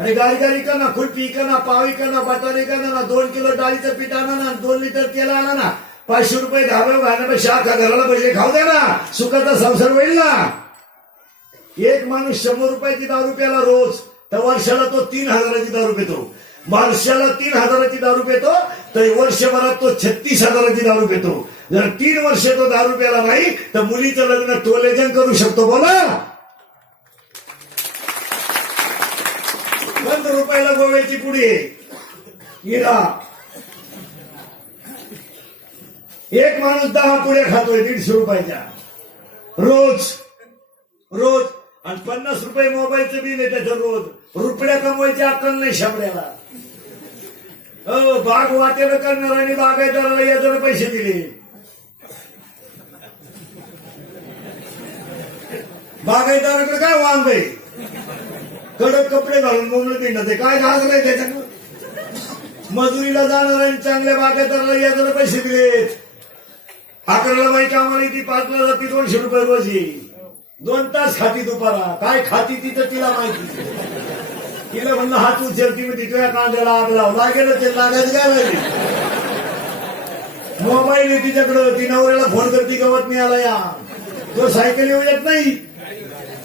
आणि गारी का ना, खुरपी का ना, पावी का ना, बटाणे का ना, 2 किलो डाळीचं पीठ आणा ना, 2 लिटर तेल आणा ना, 500 रुपये धाब्यावर घालण्यापेक्षा अख्खा घराला पैसे खाऊ द्या ना, सुखाचा संसार होईल ना. एक माणूस 100 रुपयाची दारू प्याला रोज, तर वर्षाला तो 3,000ची दारू पितो. वर्षाला 3,000ची दारू पितो तर वर्षभरात तो 36,000ची दारू पितो. जर 3 वर्ष तो दारू प्याला नाही तर मुलीचं लग्न टोलेजन करू शकतो. बोला, 100 रुपयाला गोव्याची पुडी इरा. एक माणूस 10 पुड्या खातोय 150 रुपयाच्या रोज रोज. आणि 50 रुपये मोबाईलचं बिल आहे त्याचं रोज. रुपया कमवायची अक्कल नाही शाबड्याला. बाग वाटेल करणाऱ्यांनी बागायदाराला याच्यावर पैसे दिले. बागायदाराकडे काय वांग आहे, कडक कपडे घालून बोलणं देणं, ते काय गाजलंय त्याच्याकडे. मजुरीला जाणाऱ्यांनी चांगल्या बागायदाराला याच्यावर पैसे दिले. 11ला बाई कामाला येते, 5ला जाती, 200 रुपये रोज येईल. 2 तास खाती दुपारा. काय खाती तिथं तिला माहिती. तिला म्हणलं हात उचलती मी तुझ्या कांद्याला आग लाव. लागेल ते लागायचं काय लागेल. मोबाईल आहे तिच्याकडं, ती नवऱ्याला फोन करते गवत मी आला या. तो सायकल येऊ येत नाही,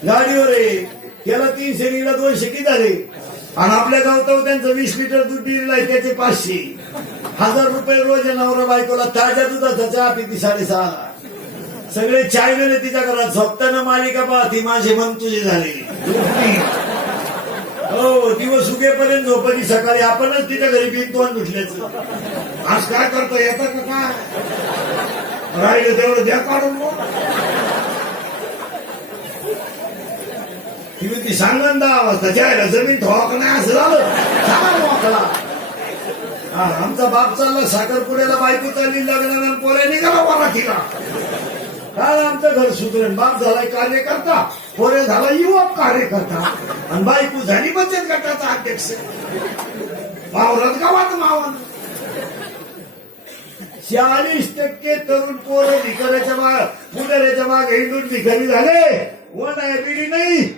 गाडीवर आहे. त्याला 300 नीला 200 किती झाले. आणि आपल्या गावतावर त्यांचं 20 लिटर दूध दिलेलं त्याचे 500. 1000 रुपये रोज नवरा बायकोला ताज्या दुधाचा चहा पिती 6.5ला. सगळे चाय गेले तिच्या घरात. झोपताना मालिका पाहती माझे मन तुझे झाले. हो, दिवस उगेपर्यंत झोपती. सकाळी आपणच तिच्या घरी बिनतोंड धुतल्याचं. आज काय करतो, येतं का काय राहिलं तेवढं द्या काढून. ती सांगन 10 वाजता जायला जमीन ठोक नाही असं झालं. आमचा बाप चालला साखरपुड्याला, बायको चालली लग्नाला, पोऱ्या निघाला वरातीला. काय आमचं घर सुधरेल. बाप झालाय कार्यकर्ता, पोरे झाला युवक कार्यकर्ता, आणि बायको झाली बचत गटाचा अध्यक्ष. वावरात गावात मावण. 40% तरुण पोरं भिकाऱ्याच्या माग, पुढाऱ्याच्या माग हिंडून भिकारी झाले. वन आहे पिढी नाही.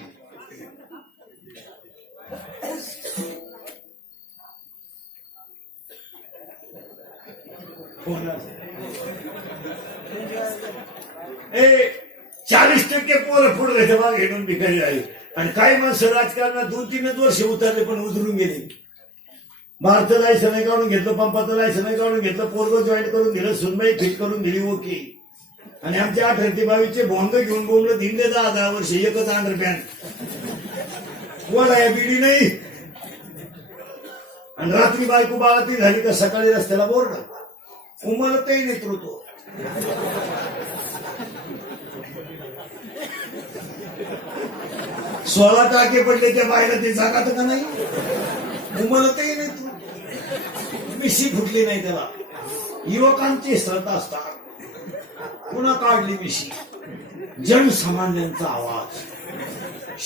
ए 40% पोरं पुढे मागे हिंडून भिकारी आहे. आणि काही माणसं राजकारणात 2-3 वर्ष उतरले पण उतरून गेले. भारत लायसन नाही काढून घेतलं, पंपाचं लायसन नाही काढून घेतलं, पोरग जॉईन करून दिलं, सुनबाई फिट करून दिली. ओके. आणि आमच्या 18 ते 22चे भोंग घेऊन बोललं दिले 10 वर्ष एकच अंडरपॅन्ट. कोण आहे बिडी नाही. आणि रात्री बायको बाळाती झाली का सकाळी रस्त्याला बोर्ड उमलतही नेतृत्व. सोळा टाके पडले त्या बायला ते जागात का नाही. उमलतही नेतृत्व. मिशी फुटली नाही त्याला. युवकांची श्रद्धा असतात. पुन्हा काढली मिशी. जनसामान्यांचा आवाज.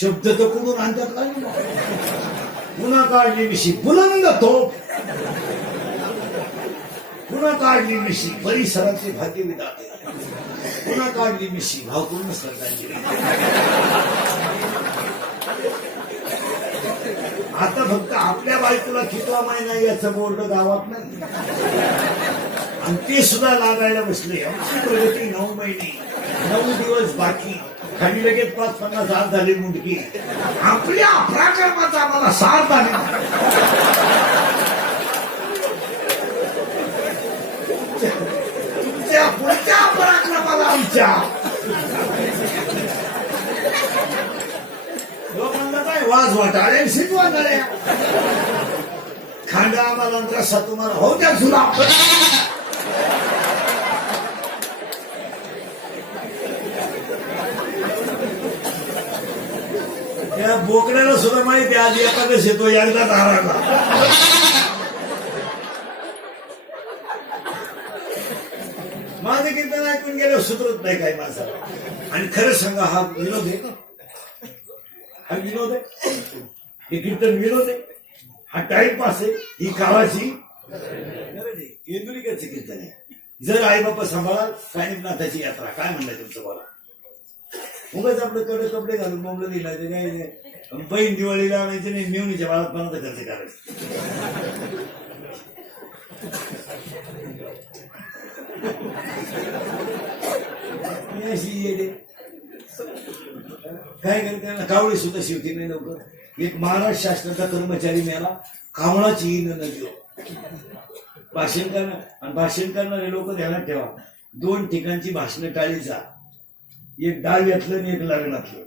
शब्द तर कुठून आणतात काय. पुन्हा काढली मिशी. बुलंद तोफ. पुन्हा काढली मिशी. परिसराचे भाग्य विधाते. पुन्हा काढली मिशी. भावपूर्ण श्रद्धांजली. आता फक्त आपल्या बायकोला कितवा महिना याचं बोर्ड गावात नाही. आणि ते सुद्धा लागायला बसले. आमची प्रगती 9 महिने 9 दिवस बाकी. खाली लगेच 5-50 हात झाली मुंडकी. आपल्या पराक्रमाचा आम्हाला साथ आली. तुमच्या पुढच्या पराक्रमाला आमच्या लोकांना काय वाज वाटाळे शिकवणाऱ्या. खांडा आम्हाला रस्सा तुम्हाला हो द्या सुद्धा. त्या बोकड्याला सुद्धा माहिती आज एखादं येतो एकदा दाराला. माझं कीर्तन ऐकून गेलं सुधरत नाही काही माणसाला. आणि खरं सांगा हा विनोद आहे का. हा विनोद आहे. हे कीर्तन विनोद आहे. हा टाइमपास आहे. ही काळाची इंदुरीकरचे कीर्तन आहे. जर आई बापा सांभाळाल कानिफनाथाची यात्रा काय म्हणलंय तुमचं बोला. उगाच आपलं कडे कपडे घालून बोंबलं दिलं काय बहीण दिवाळीला आणायचं नाही, मेवणीच्या बाळात पर्यंत खर्च करायचं. अशी येडे काय करते कावळी सुद्धा शिवती नाही लवकर. एक महाराष्ट्र शासनाचा कर्मचारी मिळाला, कावळाची इन नदी भाषण करणार. आणि भाषण करणारे लोक ध्यानात ठेवा, 2 ठिकाणची भाषण टाळीचा, एक दहाव्यातलं आणि एक लग्नातलं.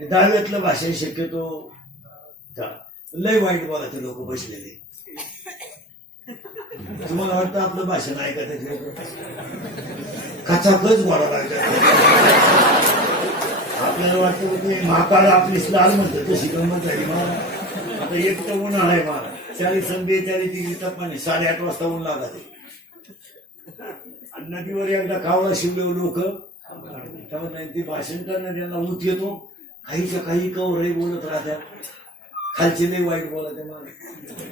ते दहाव्यातलं भाषण शक्यतो लय वाईट बोलायचे लोक बसलेले. तुम्हाला वाटतं आपलं भाषण ऐकायचं कचाकच बोला लागतं. आपल्याला वाटतं की महाकाळ आपली लाल म्हणतं तशी गंमत झाली मला. आता एक तर उन्हाळा आहे मला, 40 आणि 42 डिग्री तापमान, 8:30 वाजता ऊन लागते. नदीवर एकदा कावळा शिवले लोक, ती भाषण करणार त्यांना ऊत येतो, काहीच्या काही कवरही बोलत राहत्या, खालचे लई वाईट बोलत. मला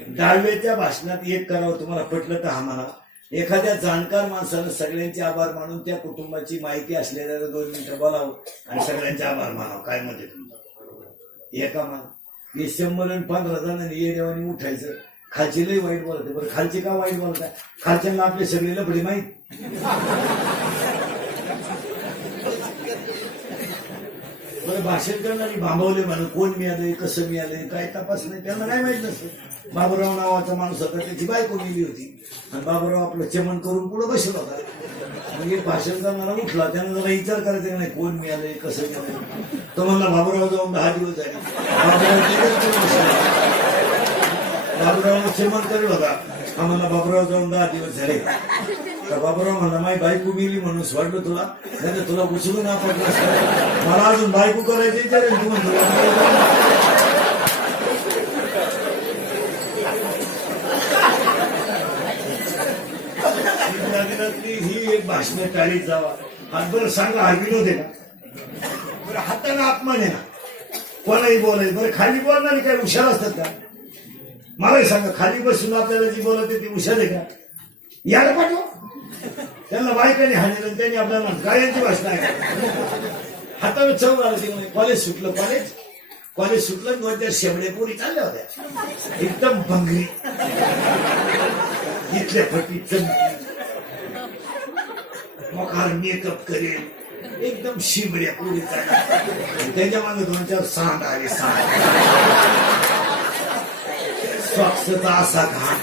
दहाव्याच्या भाषणात एक करावं, तुम्हाला पटलं तर हा म्हणा. एखाद्या जाणकार माणसानं सगळ्यांचे आभार मानून त्या कुटुंबाची माहिती असलेल्या 2 मिनिटं बोलावं आणि सगळ्यांचे आभार मानावं. काय म्हणते तुमचं एका मान हे 100 आणि 15 जणांनी ये देवानी उठायचं. खालचे लई वाईट बोलते. बरं खालचे का वाईट बोलताय? खालच्यांना आपले सगळे लफडे माहीत. बरं भाषण करणारी भांबवले म्हणून कोण मिळाले, कसं मिळाले, काय तपास नाही, त्यांना नाही माहित नसतं. बाबूराव नावाचा माणूस होता, त्याची बायको मिली होती आणि बाबूराव आपलं चमन करून पुढे बसला होता. म्हणजे भाषण करणारा उठला, त्यांना जरा विचार करायचा नाही कोण मिळाले, कसं मिळाले. तो म्हणला बाबूराव जाऊन 10 दिवस झाले. बाबूराव चमन करत होता, आम्हाला बाबूराव जाऊन 10 दिवस झाले. तर बाबूराव म्हणला माई बायको मिली म्हणून सोडलं तुला, नाही तुला उचलून आपण मला अजून बायको करायची विचारेल तू म्हणतो. ही एक भाषण टाळीत जावा. हात बरं सांगा, हा विनोद आहे ना? बरं हाताने अपमान आहे ना, कोणाही बोलायचं. बरं खाली बोलणारी काय हुशार असतात का? मलाही सांगा, खाली बसून आपल्याला जी बोलत ती हुशार आहे का? याला पाठव. त्यांना बायकाने हाणलं, त्यांनी आपल्याला गायांची भाषण आहे. हाताने चव आलं ते म्हणजे कॉलेज सुटलं, कॉलेज सुटलं, 2-4 शेवडे पोरी चालल्या होत्या एकदम भंगरी, इथल्या फटी चमकी, मोकार मेकअप करेल, एकदम शिमड्या पोरी चालल्या. त्याच्या मागे 2-4 सांड आले. स्वच्छता असा घाण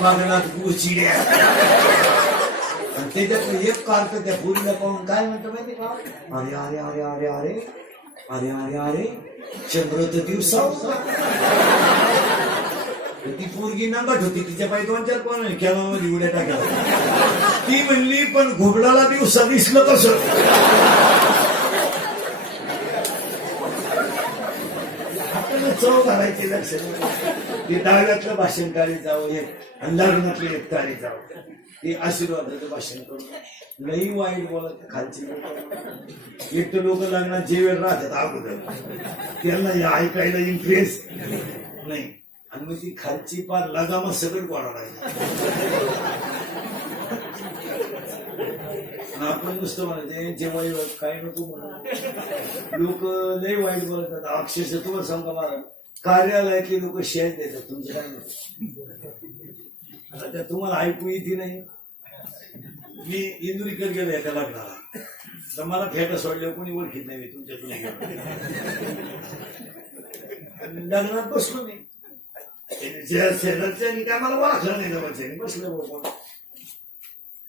बागलात गुचिड्या. आणि त्याच्यात एक कार्ट त्या पोरीला पाहून काय म्हणतो माहिती का? अरे अरे अरे अरे अरे अरे अरे अरे चंद्र तर दिवसा. ती पोरगी नंगट होती, तिच्या पायी 2-4 कोण कॅनॉलमध्ये उड्या टाकल्या. ती म्हणली पण घुबडाला दिवसा दिसलं कसं? आपल्याला चव घालायची लक्ष. ते दहाव्यातलं भाषण टाळीत जावं, एक लग्नातलं एक टाळीत जावं. ते आशीर्वादाचं भाषण करून लई वाईट बोलत खालची लोक. एक तर लोक लग्नात जे वेळ राहतात अगोदर त्यांना या ऐकायला इंटरेस्ट नाही, आणि मग ती खालची पार लगामच सगळं गोळा राहिली. आपण नुसतं म्हणायचं जेव्हा काय नको म्हणून लोक लय वाईट बोलतात. अक्षरशः तुम्हाला सांगा मला कार्यालयातले लोक शेअर देतात तुमचं काय नाही. आता त्या तुम्हाला ऐकू येते नाही. मी इंदुरीकर गेलो एका लग्नाला, तर मला फेटा सोडल्या कोणी ओळखीत नाही. तुमच्यातून लग्नात बसलो मी, शेजारच्या काय मला ओळखलं नाही जवळच्या, बसलं बघ.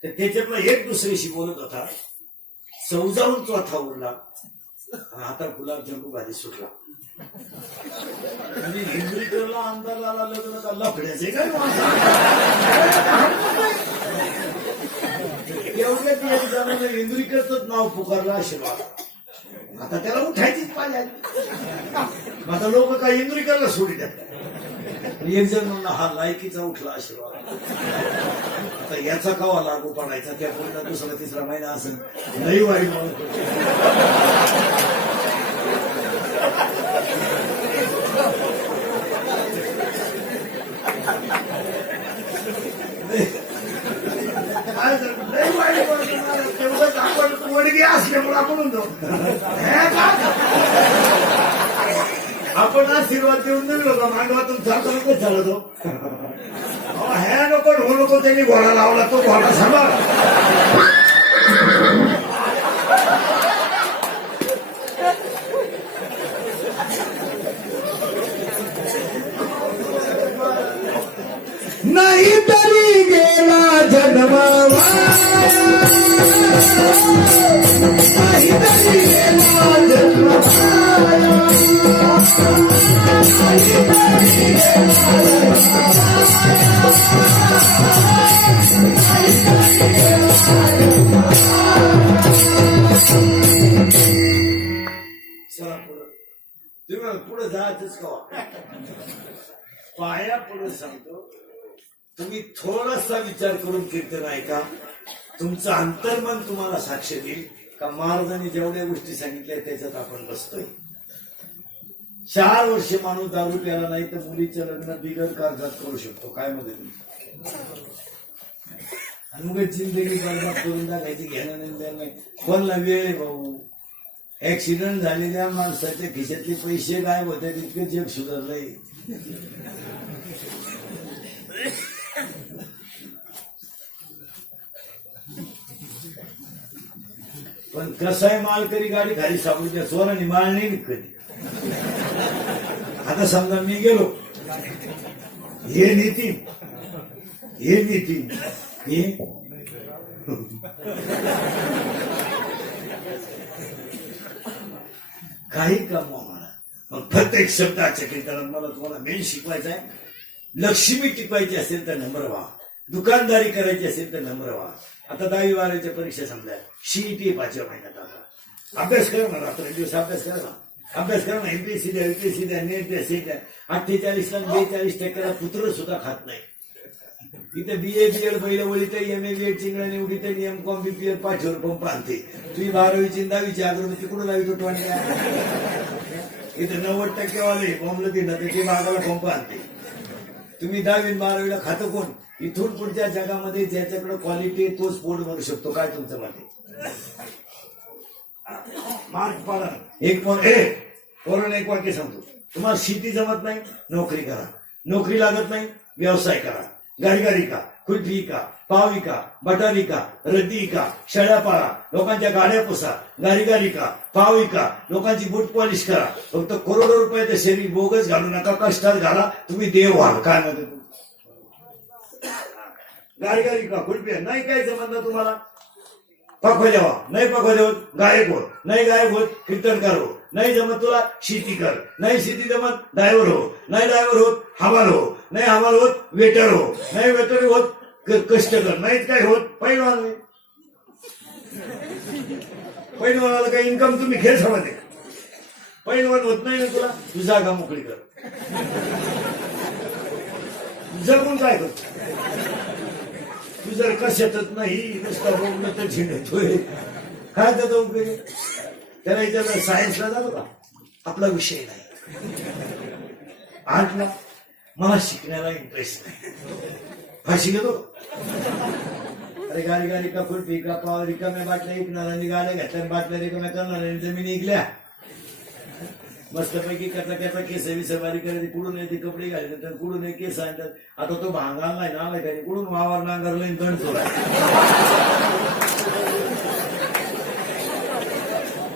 तर त्याच्यातला एक दुसऱ्याशी बोलत होता, चौजावून चौथा उरला, आता गुलाबजामू भाजी सुटला. म्हणजे इंदुरीकरला अंधाराला लग्न का लफड्याचे काय एवढ्या इंदुरीकरच नाव पुकारलं आशीर्वाद. आता त्याला उठायचीच पाहिजे. आता लोक काय इंदुरीकरला सोडी देतात. एक जण म्हणला हा लायकीचा उठला आशीर्वाद. आता याचा कवा लागू पडायचा? त्या पुढचा 2रा-3रा महिना असं नाही वाईट म्हणून. म्हणून जाऊ आपण आशीर्वाद देऊन निघलो का मांडवातून चालतो नको चालतो ह्या नको हो नको त्यांनी घोडा लावला तो घोडा सांभाळ नाही तरी गेला जन्मा नाही तरी गेला जन्म तुम्ही पुढे जायचंच का पाया पुढे सांगतो तुम्ही थोडासा विचार करून कीर्तन ऐका तुमचं अंतर्मन तुम्हाला साक्ष देईल का महाराजांनी जेवढ्या गोष्टी सांगितल्या त्याच्यात आपण बसतोय 4 वर्ष माणूस दारू प्याला नाही तर मुलीचं लग्न बिगर कागदात करू शकतो काय मदत आणि मग जिंदगी बरबाद करून टाकायची घेणं नाही द्यायला नाही कोणला वेळ आहे भाऊ ऍक्सिडेंट झालेल्या माणसाच्या खिशातले पैसे गायब होते तितके जग सुधारलंय पण कसाय मालकरी गाडी खाली सापडच्या चोरांनी माल नाही कधी आता समजा मी गेलो हे नितीन हे काही कमवा मला मग प्रत्येक शब्दाच्या कीर्तनात मला तुम्हाला मेन शिकवायचं आहे लक्ष्मी टिकवायची असेल तर नम्र व्हा दुकानदारी करायची असेल तर नम्र व्हा आता 10वी 12वीच्या परीक्षा समजा CET 5व्या महिन्यात आता अभ्यास करा ना रात्र दिवस अभ्यास करा ना MPSC द्या UPSC द्या नेट द्या सेट द्या 48 ला 42% पुत्र सुद्धा खात नाही इथे BA BL पहिल्या वळीत MA BEd चिंगळा निवडीत MCOM BPL 500 पंप आणते तुम्ही 12वी 10वीची अगरबत्ती कुठं लावी तो टोणी इथे 90% वाले बॉम्बला दिला त्याची मागाला पंप आणते तुम्ही 10वी 12वीला खातं कोण इथून पुढच्या जगामध्ये ज्याच्याकडे क्वालिटी तोच पोट भरू शकतो काय तुमचं मत मार्क पाडा एक पोरण एक वाक्य सांगतो तुम्हाला शेती जमत नाही नोकरी करा नोकरी लागत नाही व्यवसाय करा गाडी का खुर्ची का पावी का बटारी का रद्दी का शेळ्या पाळा लोकांच्या गाड्या पुसा गाडी का पावी का लोकांची बूट पॉलिश करा फक्त करोडो रुपयाचं शरीर बोगस घालू नका कष्टात घाला तुम्ही देव व्हा काय म्हणतो गाडी का खुर्पी नाही काय जमत ना तुम्हाला पखवा द्यावा नाही पखवा देवत गायक होत नाही गायक होत कीर्तनकार हो नाही जमत तुला शेती कर नाही शेती जमत ड्रायव्हर हो नाही ड्रायव्हर होत हवाल हो नाही हवाल होत वेटर हो नाही वेटर होत कष्ट कर नाहीच काय होत पैलवान पैलवानाला काही इन्कम तुम्ही खेळ समजते पैलवान होत नाही ना तुला तू जागा मोकळी कर जगून काय करतो तू जर कशातच नाही नुसता बोलणं तर झिणतोय काय त्याचा उपयोग त्याला विचारलं सायन्सला झालं का आपला विषय नाही आर्टला मला शिकण्याला इंटरेस्ट नाही फाशी घेतो अरे गाडी का खुर्पी का पाव रिकाम्या बाटल्या ऐकणाऱ्यांनी गाड्या घेतल्या बाटल्या रिकाम्या करणाऱ्यांनी जमिनी ऐकल्या मस्तपैकी करता केस विसरवारी करायची कुठून येते कपडे घालतात कुठून एक केस आणतात आता तो भांगाल नाही ना आलाय काही कुठून वावर नांगरला गण चोरा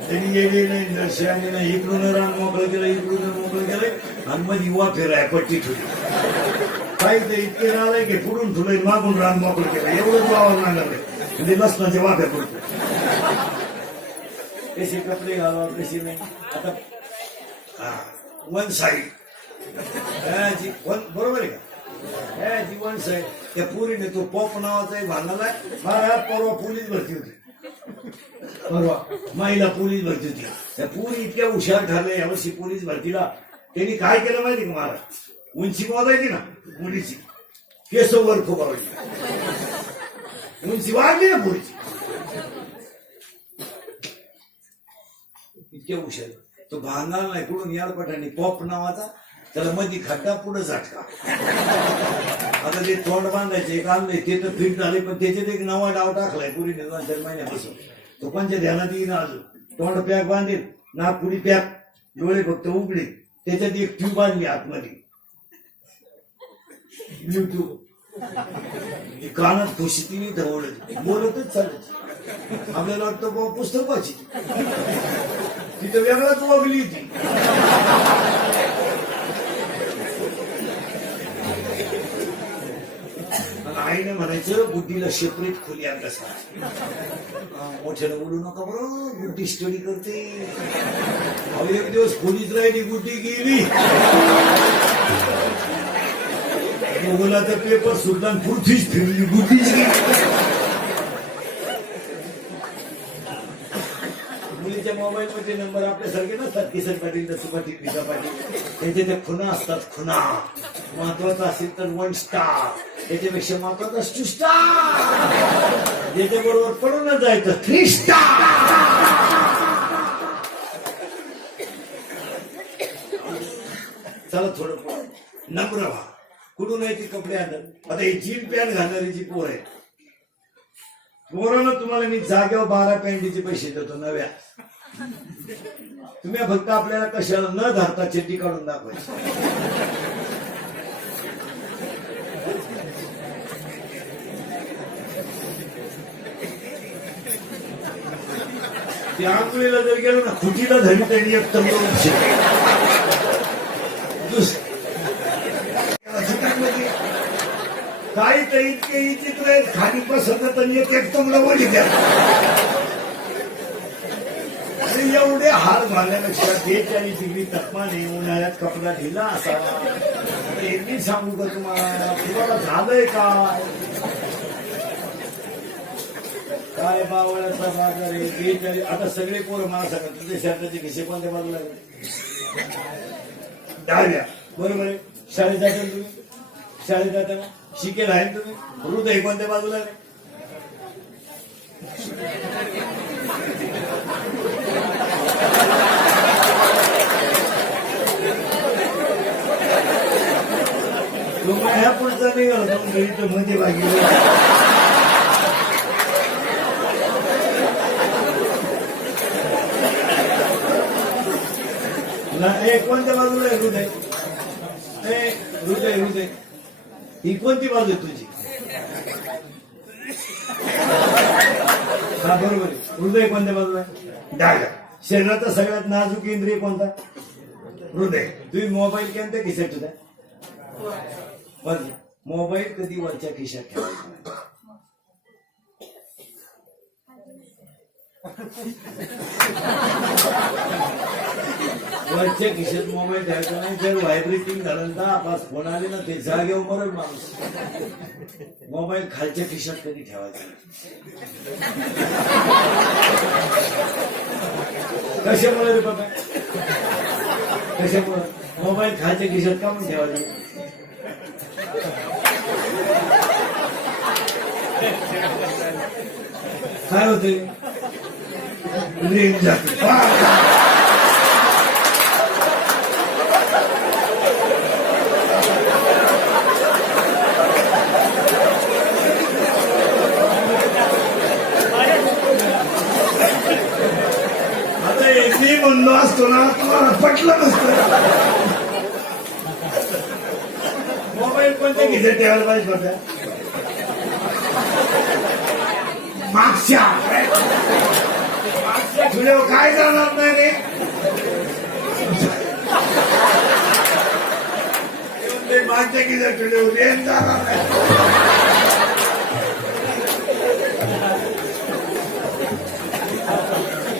त्यांनी गेले नाही दर्शनाने नाही इकडून रान मोकळं केलं इकडून मोकळं केलंय आणि मग युवा फिराय पट्टी ठेवली काही ते इतके राहिलंय की पुढून ठुलंय मागून रान मोकळं केलं एवढंच वावर नांगरलंय म्हणजे लसणाचे वाफ्या पडतो कसे कपडे घालावा कशी नाही आता वन साईड बरोबर आहे का वन साईड त्या पुरीने तो पॉप नावाचा एक भांडला मला परवा पोलीस भरती होती परवा महिला पोलीस भरती होती त्या पुरी इतक्या हुशार ठरल्या यावर्षी पोलीस भरतीला त्यांनी काय केलं माहिती का मला उंची मोजायची ना मुलीची केस वर फुगावायची उंची वाढली ना पुरीची इतक्या हुशार तो भांगाल नाही कुठून याडपटाने पॉप नावाचा त्याला मध्ये खड्डा पुढे झटका आता ते तोंड बांधायचे एक आणलंय ते तर फिट झाले पण त्याच्यात एक नवा डाव टाकलाय पुरी 2-4 महिन्यापासून तो कोणच्या ध्यानात येईन अजून तोंड पॅक बांधेल, नागपुडी पॅक, डोळे फक्त उघडे, त्याच्यात एक ट्यूब बांधली आतमध्ये, ब्ल्यूटूथ कानात खुशीतीने धवळत बोलतच चालत. आपल्याला वाटतं बाबा पुस्तक वाची, तिथं वेगळाच वागली ती. आईने म्हणायचं बुद्धीला सेपरेट खोली अभ्यास करा, मोठ्याला बोलू नका बरं, बुद्धी स्टडी करते. अहो एक दिवस खोलीच राहिली, बुद्धी गेली, भूगोलाचा पेपर सुद्धा पृथ्वीच फिरली, बुद्धीच गेली. मुलीच्या मोबाईल मध्ये नंबर आपल्यासारखे नसतात, किसन पाटील, दसू पाटील, पिता पाटील, त्यांचे ते खुना असतात. खुना महत्वाचा असेल तर 1 स्टार, त्याच्यापेक्षा महत्वाचा 2 स्टार, ज्याच्याबरोबर पडूनच जायचं 3 स्टार. चला थोडं नम्र व्हा. कुठून आहे ती कपडे आणत? आता ही जीन पॅन्ट घालणारी जी पोर आहे, पोरानं तुम्हाला मी जागेवर 12 पॅन्टीचे पैसे देतो नव्या. तुम्ही फक्त आपल्याला कशाला न धरता चड्डी काढून दाखवायची. त्या आंघोळीला जर गेलो ना, खुटीला धरी त्यांनी एक काही तर इतके चित्र आहेत, खाली पसंत एक तंगड वळी द्या. आणि एवढे हार घालण्यापेक्षा 42 डिग्री तापमान आहे, उन्हाळ्यात कपडा ढिला असावा. मी सांगू का तुम्हाला झालंय काय बावळ्याचा बाजार आहे. 42. आता सगळे पोरं मला सांगत तुझे शर्टाचे खिसे कोणत्या बाजूला डाव्या, बरोबर आहे. शाळेत जाता तुम्ही, शाळेत जाताना शिकेल आहे तुम्ही, हृदय कोणत्या बाजूला आहे? ह्या पुढचा निघाला तो मध्ये बागी कोणत्या बाजूला आहे हृदय? हृदय हृदय ही कोणती बाजू आहे तुझी? हा बरोबर आहे. हृदय कोणत्या बाजूला आहे? डाव्या. शरीराचा सगळ्यात नाजूक इंद्रिय कोणता? हृदय. तुम्ही मोबाईल कोणत्या खिशात ठेवता? मोबाईल कधी वरच्या खिशात ठेवायचा? वरच्या खिशात मोबाईल ठेवायचा नाही. जर व्हायब्रेटिंग झालं तर आपास फोन आले ना, ते जागेवर मरल माणूस. मोबाईल खालच्या खिशात कधी ठेवायचा? कशामुळे रे बाबा? कशामुळे मोबाईल खालच्या खिशात का म्हणून ठेवायचा? काय होते? रेंज जाते. आता एकही म्हणलो असतो ना, तुम्हाला पटलं नसतं. मोबाईल कोणत्या खिशात ठेवायला पाहिजे होत्या? मागच्या तुझ्यावर काय जाणार नाही रे? मागच्या खिशात तुझ्यावर रेंज जाणार नाही.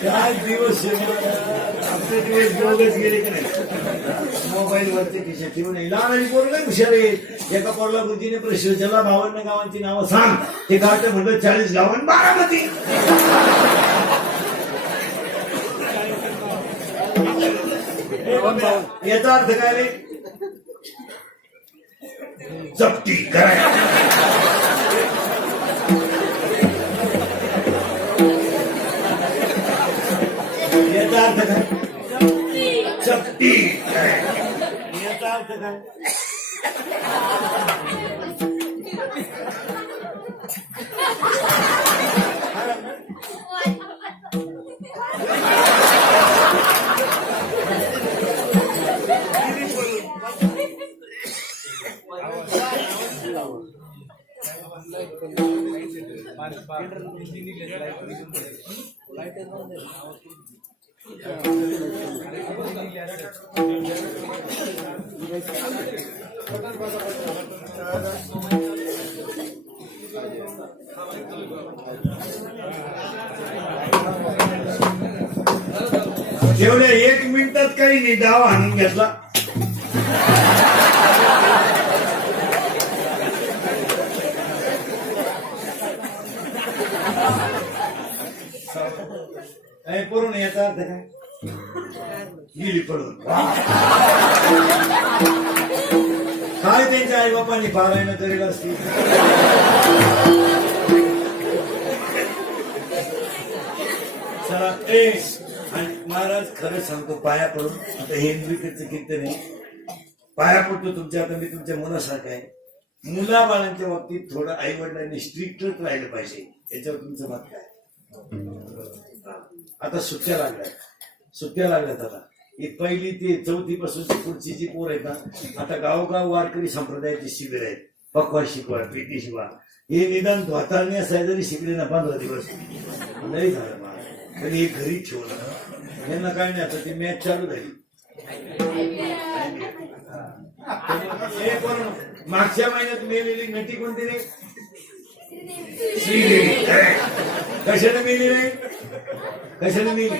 काय दिवस आपले दिवस दोघच गेले की नाही. मोबाईल वरती खिशात ठेवून लहान आणि पोरं नाही हुशार आहेत. एका पोरला बुद्धीने प्रश्न विचारला, 52 गावांची नावं सांग. ते गावचं म्हणलं 40 गावां, बारामती. याचा अर्थ काय रे? जप्ती करायला. याचा अर्थ काय? जप्ती करायला. याचा अर्थ काय? तेवढ्या 1 मिनिटात काही नाही डाव आणून घेतला. पडून याचा अर्थ काय? गेली पडून. काय त्यांच्या आई बापांनी पारायण करेल असतील. चला आणि महाराज खरं सांगतो, पाया पडून आता हे इंद्रिकडचं कीर्तन आहे, पाया पडतो तुमच्या. आता मी तुमच्या मुलासारखं आहे. मुलाबाळांच्या बाबतीत थोडं आई वडिलांनी स्ट्रिक्टच राहिलं पाहिजे. याच्यावर तुमचं मत काय? आता सुट्ट्या लागल्यात आता. ही 1ली ते 4थी पासून पुढची जी पोर आहेत ना, आता गावोगाव वारकरी संप्रदायाची शिबिर आहेत. पक्वा शिकवा, प्रीती शिकवा. हे निदान धोतारणे असाय जरी शिकले ना 15 दिवस नाही झालं मला, तरी हे घरी ठेवलं. यांना काय नाही, आता ती मॅच चालू झाली. मागच्या महिन्यात मेलेली नटी कोणती नाही? श्रीदेवी. कशाने मेली नाही? कशाने मेली?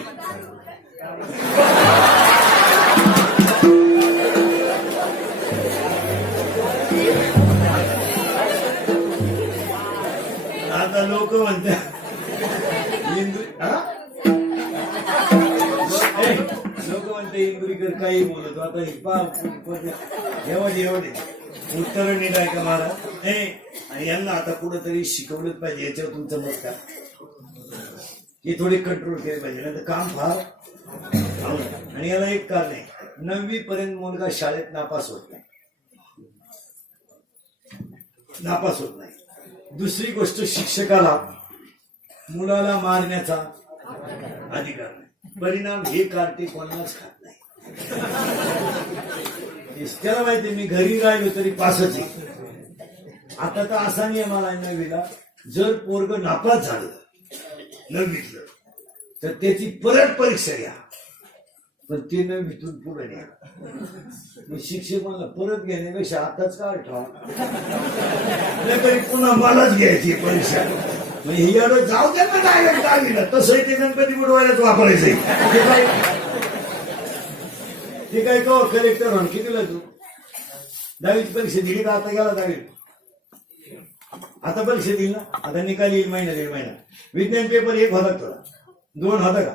आता लोक म्हणतात लोक म्हणते इंदुरीकर काही बोलतो. आता एवढे उत्तर निघाय का महाराज? आणि यांना आता कुठंतरी शिकवलंच पाहिजे. याच्यावर तुमचं मत काय? हे थोडे कंट्रोल केले पाहिजे, नाही तर काम फार. आणि याला एक कारण आहे, 9वी पर्यंत मुलगा शाळेत नापास होत नाही. दुसरी गोष्ट, शिक्षकाला मुलाला मारण्याचा अधिकार नाही. परिणाम हे कार्टी कोणालाच खात नाही. त्याला माहिती मी घरी राहिलो तरी पासच आहे. आता तर असा नियम आला 9वीला, जर पोरग नापास झालं 9वीतलं तर त्याची परत परीक्षा घ्या, पण ते 9वीतून पुढे न्या. शिक्षक मला परत घेण्यापेक्षा आताच काय ठेवा, तरी पुन्हा मलाच घ्यायची परीक्षा. ही एवढं जाऊ द्या ना डायरेक्ट 10वीला. तसंही ते गणपती बुडवायलाच वापरायचंय. ते काय तो कलेक्टर म्हणून कितीला तू 10वीची परीक्षा दिली का? आता गेला 10वी, आता परीक्षा दिली ना. आता निकाल येईल महिना 1.5 महिना. विज्ञान पेपर 1 होता तुला, 2 होता का?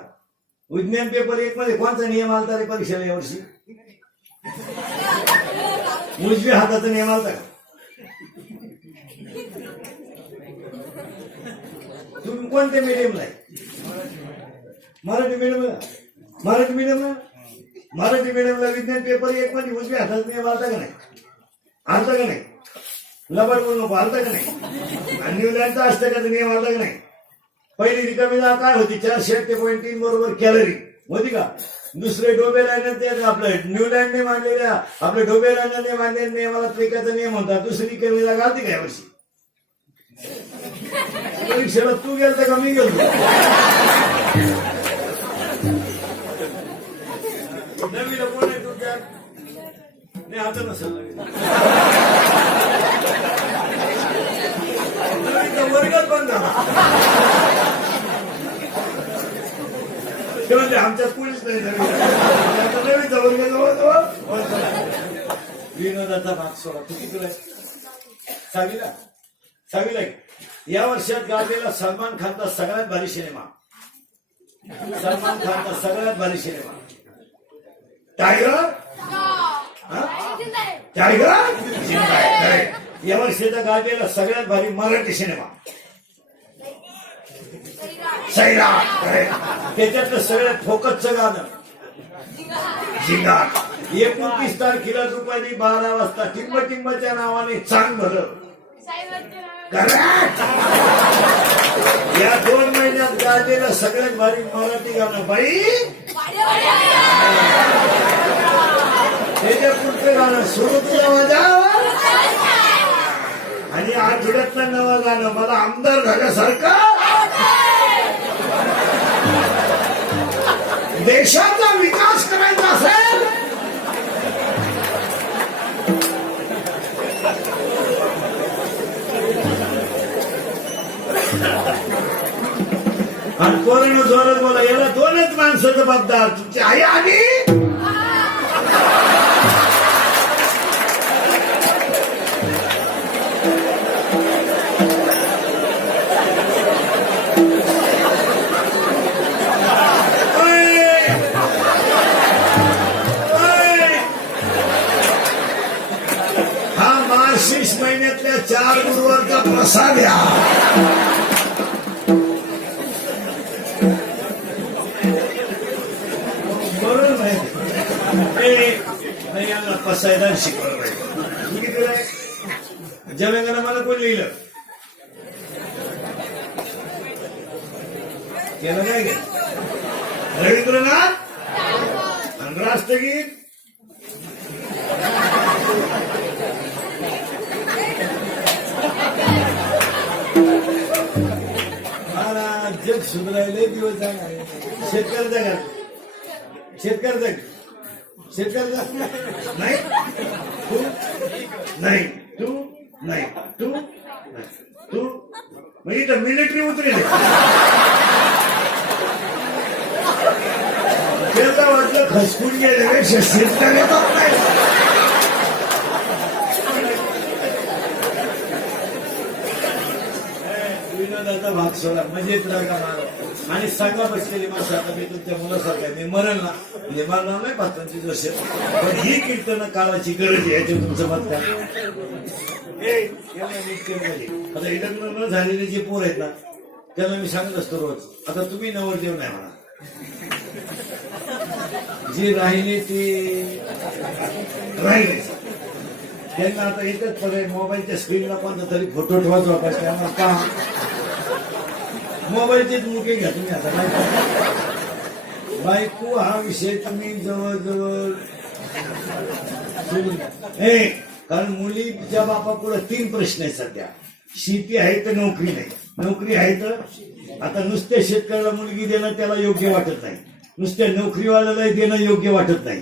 विज्ञान पेपर 1 मध्ये कोणता नियम आलता रे परीक्षेला यावर्षी? उजव्या हाताचा नियम आलता का? तुम्ही कोणत्या मीडियमला आहे? मराठी मीडियमला विज्ञान पेपर 1 मध्ये उजव्या हाताचा नियम आलता का नाही? आलता का नाही? लबाड बोलू नको, आलता का नाही? आणि न्यूलँडचा असतं नियम आलता का नाही? पहिली रिकामी जागा काय होती? 438.3 बरोबर कॅलरी होती का? दुसरे डोबेलायनर आपलं न्यूलँडने मांडलेल्या आपल्या डोबेलायनरने मांडलेल्या नियमाला त्रिकाचा नियम होता. दुसरी रिकामी जागा आलती का यावर्षी? परीक्षेला तू गेलता का मी गेलतो? नवीला कोण आहे तुमच्यात? नाही आता नसेल वर्गात बंद झाला. आमच्यात कोणीच नाही. नवीचा वर्ग जवळ विनोदाचा भाग सोडा. तू किती आहे? 6वीला. या वर्षात गाजलेला सलमान खानचा सगळ्यात भारी सिनेमा टायगर. या वर्षीचा गाजलेला सगळ्यात भारी मराठी सिनेमा सैराट. त्याच्यातलं सगळ्यात फोकसचं गाणं झिंगाट. 29 तारखेला दुपारी 12 वाजता टिंबटिंबाच्या नावाने चांग भरलं. या 2 महिन्यात गाजलेलं सगळ्यात भारी मराठी गाणं बाई. त्याच्या पुढचं गाणं सुरू तुला माझ्या आठवड्यातलं नवं गाणं मला आमदार झाल्यासारखं देशाचा विकास करायचा असेल आणि कोरोना जोरात बोला याला दोनच माणसं जबाबदार तुमची आई आणि हा मार्गशीर्ष महिन्यातल्या 4 गुरुवारचा प्रसाद या पसायदार शिकवलं पाहिजे जनांना मला कोण लिहिलं केलं काय गे रवींद्रनाथ आणि राष्ट्रगीत जग सुधारायला दिवस जाणार शेतकरी जगात शेतकरी जग शेतकरी नाही तू नाही तू नाही तू तू मग इथं मिलिटरी उतरेल त्याला वाटलं खसकून गेल्यापेक्षा शेतकरी नाही विनोदाचा भाग सोडा मजेत रागा मारा आणि सांगा बसलेली माणसं आता मी तुमच्या मुलासारखं मी मरण ना म्हणजे मरणार नाही 25 वर्ष पण ही कीर्तन काळाची गरज आहे याच्यावर तुमचं मत काय आता हे लग्न न झालेले जे पोर आहेत ना त्यांना मी सांगत असतो रोज आता तुम्ही नवरदेव नाही म्हणा जे राहिले ते राहिले त्यांना आता एकच पर्याय मोबाईलच्या स्क्रीनला कोणता तरी फोटो ठेवायचा होता त्यांना का मोबाईलचेच मुके घ्या तुम्ही आता बायको हा विषय तुम्ही जवळजवळ कारण मुलीच्या बापापुढे 3 प्रश्न आहेत सध्या शेती आहे तर नोकरी नाही नोकरी आहे तर आता नुसत्या शेतकऱ्याला मुलगी देणं त्याला योग्य वाटत नाही नुसत्या नोकरीवाल्याला देणं योग्य वाटत नाही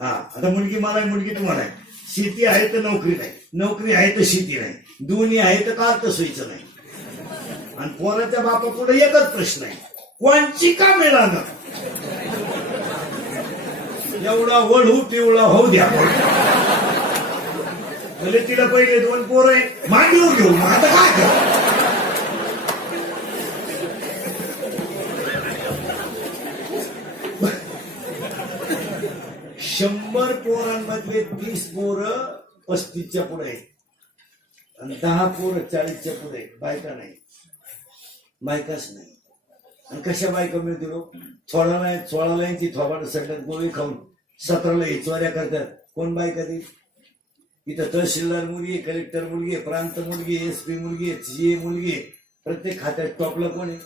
हा आता मुलगी मला आहे मुलगी तुम्हाला आहे शेती आहे तर नोकरी नाही नोकरी आहे तर शेती नाही दोन्ही आहे तर का सोयीचं नाही आणि पोराच्या बापा पुढे एकच प्रश्न आहे कोणची का मिळालं एवढा वढू पिवळा होऊ द्या म्हणजे तिला पहिले 2 पोरं आहे मांडीवर घेऊ मग आता काय करा 100 पोरांमधले 30 पोरं 35च्या पुढे आहेत आणि 10 पोरं 40च्या पुढे आहेत बायका नाही बायकाच नाही आणि कशा बायका मिळतील 16 लाईनची थोबाड सगळ्यात गोळी खाऊन 17ला चोऱ्या करतात कोण बायका ती इथं तहसीलदार मुलगी आहे कलेक्टर मुलगी आहे प्रांत मुलगी आहे SP मुलगी आहे CA मुलगी आहे प्रत्येक खात्यात टॉपला कोण आहे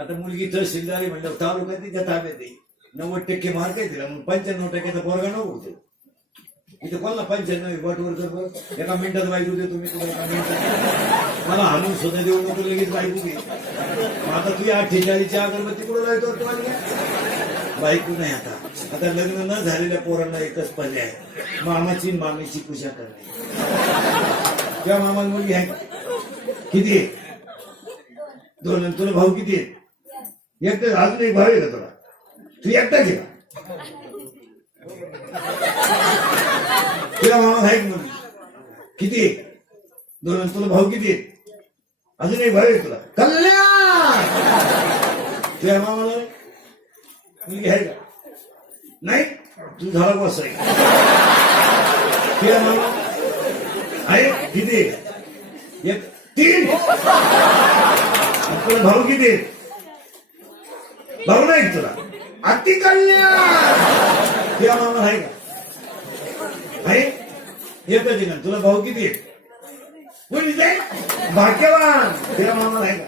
आता मुलगी तहसीलदार आहे म्हणलं तालुका तिच्या ताब्यात आहे 90% मार्क आहे तिला मग 95% पोरगा नको होते इथे कोणाला 95 वाटवर कर बरं एका मिनिटात बायको देतो तुम्ही तुला एका मिनिटात मला हाणून सुद्धा देऊ नको लगेच बायको घे आता तुझी 48च्या अगरबत्ती कुठं लावतो तुम्हाला बायको नाही आता लग्न न झालेल्या पोरांना एकच पर्याय मामाची मामीची पूजा करणे किंवा मामाला मुलगी आहे किती आहे 2 तुला भाऊ किती आहे एकटं अजून एक भाऊ आहे का तुला तू एकटा घे तुला मामा आहे मुलगी किती आहे 2 तुला भाऊ किती आहे अजून एक भाऊ आहे तुला कल्याण तुझ्या मामाला मुलगी आहे का नाही तू झाला बस आहे तुझ्या मामा आहे किती 3 तुला भाऊ किती भाऊ नाही तुला अति कल्याण तुझ्या मामा आहे का आहे एकच आहे ना तुला भाऊ किती आहे कोणी भाग्यवान तुझ्या मामा आहे का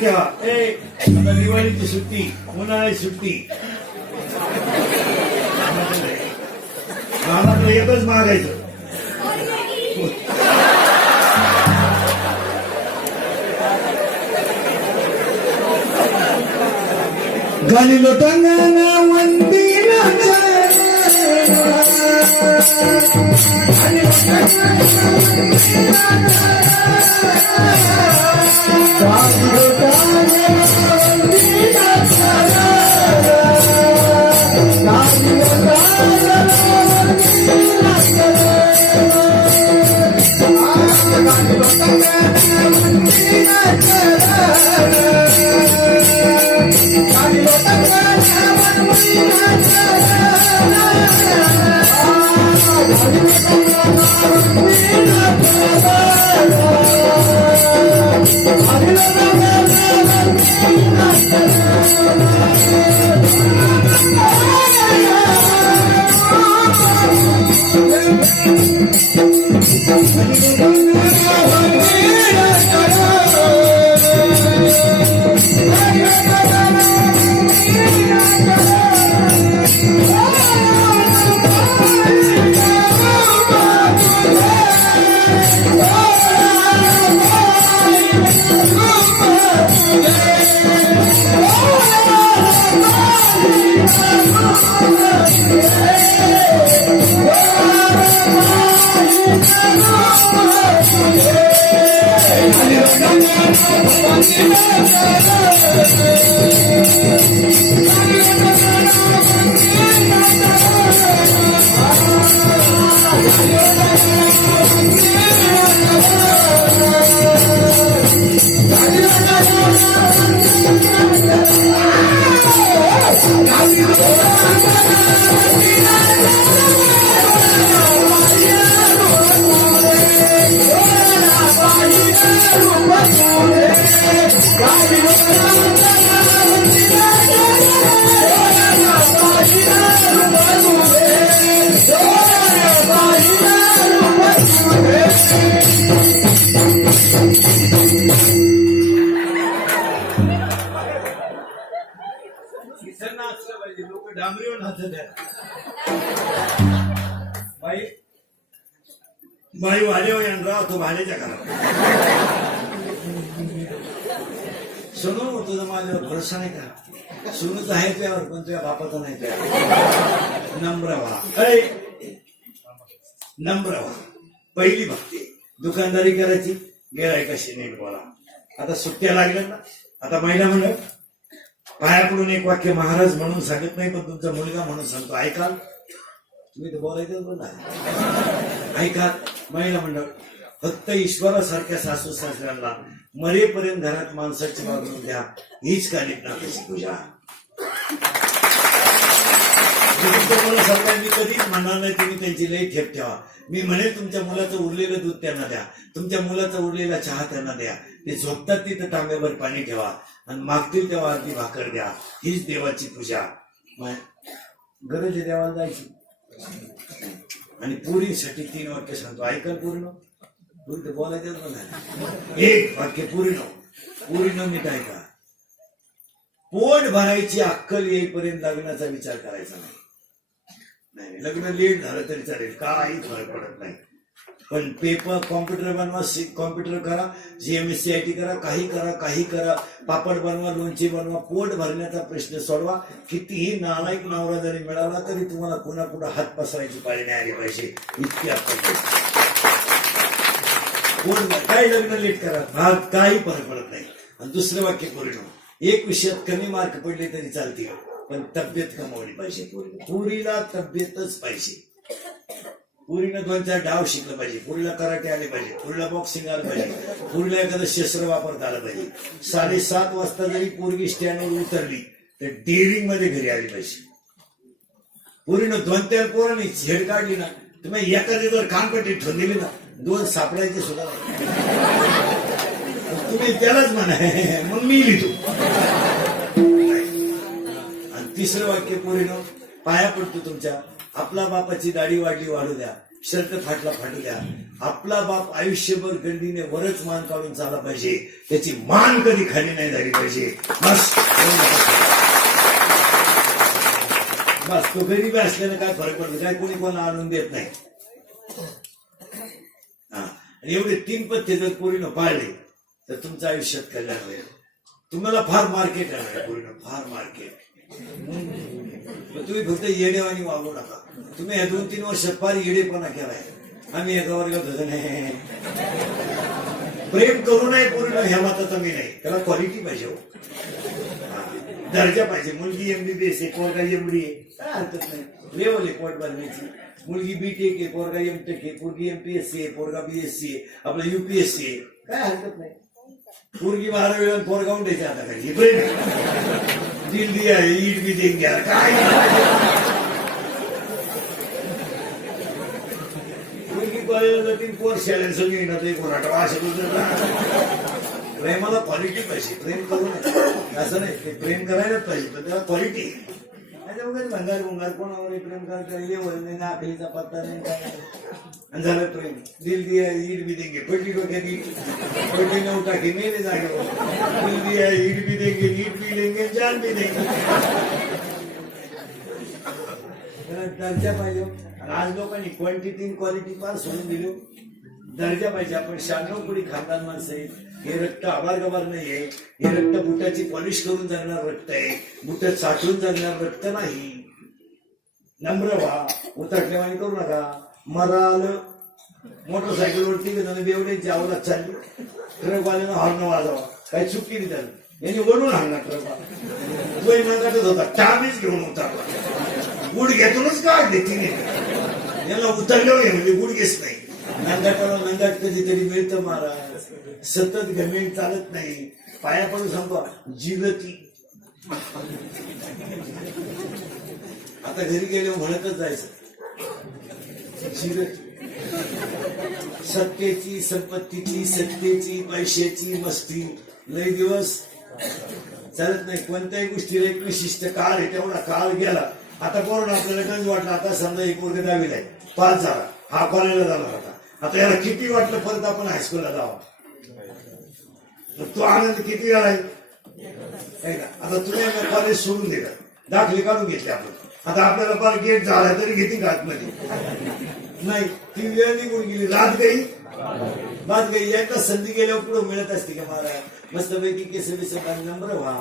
ठेवा. आता दिवाळीची सुट्टी, उन्हाळ्याची सुट्टी, आम्हाला एकच मागायचं. गाली लोटांगणा वंदिना लोक डांबरीवर नाचत आहेत. बाई वाढेव यांना तो भाड्याच्या घरात सोनू तुझा माझ्यावर भरोसा नाही का? सोनूच आहे त्यावर पण तुझ्या बापाचा नाही त्यावर. नम्र व्हा, नम्र व्हा. पहिली भक्ती दुकानदारी करायची, गिऱ्हाईकाशी नीट बोला. आता सुट्ट्या लागल्या ना, आता महिला म्हणून पाया पडून एक वाक्य महाराज म्हणून सांगत नाही, पण तुमचा मुलगा म्हणून सांगतो. ऐकाल तुम्ही तर बोलायचं बोला. ऐका महिला मंडळ, फक्त ईश्वरासारख्या सासू सासऱ्यांना मरेपर्यंत घरात माणसाची वागणूक द्या, हीच कालिकनाथाची पूजा. तुम्हाला सरकारने कधीच म्हणणार नाही तुम्ही त्यांची लई ठेप ठेवा. मी म्हणेल तुमच्या मुलाचं उरलेलं दूध त्यांना द्या, तुमच्या मुलाचा उरलेला चहा त्यांना द्या. ते झोपतात तिथं तांब्यावर पाणी ठेवा आणि मागतील तेव्हा अर्धी भाकर द्या. हीच देवाची पूजा. गरज आहे देवाला जायची. आणि पुरीसाठी 3 वाक्य सांगतो, ऐकाल पूर्ण. पुरी तर बोलायचंच मला. एक वाक्य पुरीनं नीट ऐका. पोट भरायची अक्कल येईपर्यंत लग्नाचा विचार करायचा नाही. लग्न लेट झालं तरी चालेल, काही फरक पडत नाही. पण पेपर कॉम्प्युटर बनवा, कॉम्प्युटर करा, GMSCIT करा, काही करा, पापड बनवा, लोणचे बनवा, पोट भरण्याचा प्रश्न सोडवा. कितीही नालायक नवरा जरी मिळाला तरी तुम्हाला पुन्हा पुन्हा हात पसरायची पाळी नाही आली पाहिजे, इतकी अक्कल. पोट काही लग्न लेट करा, काही फरक पडत नाही. आणि दुसरं वाक्य पूर्ण, एक विषयात कमी मार्क पडले तरी चालतील, पण तब्येत कमावली पाहिजे. पुरीला तब्येतच पाहिजे. पुरीनं 2-4 डाव शिकलं पाहिजे, पुरीला कराटे आले पाहिजे, पुरीला बॉक्सिंग आलं पाहिजे, पुरीला एखादं शस्त्र वापरता आलं पाहिजे. 7:30 वाजता जरी पोरगी स्टँडवर उतरली तर डेअरिंग मध्ये घरी आली पाहिजे. पुरीनं 2-4 पोरांनी झेड काढली ना, तुम्ही एखाद्या जर कानपट्टी ठेवून दिली ना, 2 सापडायचे सुद्धा तुम्ही त्यालाच म्हणा मग मी लिहितो. आणि तिसरं वाक्य पुरीनं, पाया पडतो तुमच्या, आपला बापाची दाढी वाढली वाढू द्या, शर्ट फाटला फाटू द्या. आपला बाप आयुष्यभर गर्दीने वरच मान काढून चालला पाहिजे, त्याची मान कधी खाली नाही झाली पाहिजे. बस बस तो गरीब असल्यानं काय फरक पडतो, काय कोणी कोणाला आणून देत नाही. आणि एवढे 3 पथ्य जर पोरीनं पाळले तर तुमचं आयुष्यात कल्याण होईल. तुम्हाला फार मार्केट आहे पोरीनं, फार मार्केट. तुम्ही फक्त येडेवानी वागू नका. तुम्ही या 2-3 वर्षात फार येडेपणा केलाय. आम्ही एका वर्गात होतो नाही, प्रेम करू नये पोरीनं ह्या मताचा मी नाही. त्याला क्वालिटी पाहिजे, हो दर्जा पाहिजे. मुलगी MBBS आहे, पोरगा MD आहे, काय हरकत नाही. लेवल आहे पोट भरण्याची. मुलगी BTech आहे, पोरगा MTech आहे, पोरगी MPSC आहे, पोरगा BSc आहे, आपलं UPSC आहे, काय हरकत नाही. पोरगी 12 पोरगा उठायचे आता काही दिल दिया ईट बी देंगे काय. पोरगी कॉलेजला जातील, पोर शाळेत सगळी ना ते कोराटा प्रेमाला क्वालिटी पाहिजे. प्रेम करू नये असं नाही, ते प्रेम करायलाच पाहिजे, पण त्याला क्वालिटी. वगैरे भंगार भंगार कोणावर प्रेम करायचं नाही, आखलीचा पत्ता नाही, काय आणि झालं प्रेम. दिल दिया ईट बी देंगे, पडली डोक्यात ईट, पडली 9 टाकी मेले जागेवर. दिल दिया ईट बी देंगे, ईट बी लेंगे, जान बी देंगे. दर्जा पाहिजे. आज लोकांनी क्वांटिटी क्वालिटी फार सोडून दिली. दर्जा पाहिजे. आपण 96 कोटी खानदान माणसं आहे. हे रक्त आभार गबार नाहीये. हे रक्त बुटाची पॉलिश करून जगणार रक्त आहे, बुटात साठवून जगणार रक्त नाही. नम्र व्हा, उतरल्यावानी करू नका. मराल मोटरसायकलवरती बेवड्यांची आवरात चालली, ट्रकवाल्यानं हॉर्न वाजवा, काही चुकी नाही त्याला. यांनी ओढून आणणार ट्रकवाला, वय नंगाटच होता, टामीच घेऊन उतरला. गुडघ्यातूनच काढले तिने. याला उतरलं म्हणजे गुडघेच नाही. नंगाटाला नंगाट कधीतरी मिळतं महाराज. सतत घमेंट चालत नाही. पाया पण सांगा जिरती. आता घरी गेले म्हणतच जायचं जिरती. सत्तेची, संपत्तीची, सत्तेची, पैशाची मस्ती लय दिवस चालत नाही. कोणत्याही गोष्टीला एक विशिष्ट काळ आहे, तेवढा काळ गेला. आता कोरोना आपल्याला गंज वाटला. आता समजा एक वर्ग 10वीला आहे, 5 झाला, हा कॉलेजला झाला होता. आता याला किती वाटलं परत आपण हायस्कूलला जावं, तो आनंद किती वेळा आहे का. आता तुम्ही कॉलेज सोडून दिलं, दाखले काढून घेतले आपण. आता आपल्याला फार गेट झाला तरी घेतील का आतमध्ये नाही. ती वेळ निघून गेली, रात गई बात गई. एकदा संधी गेल्यावर पुढे मिळत असते का महाराज. मस्तपैकी केसबीच नम्र व्हा,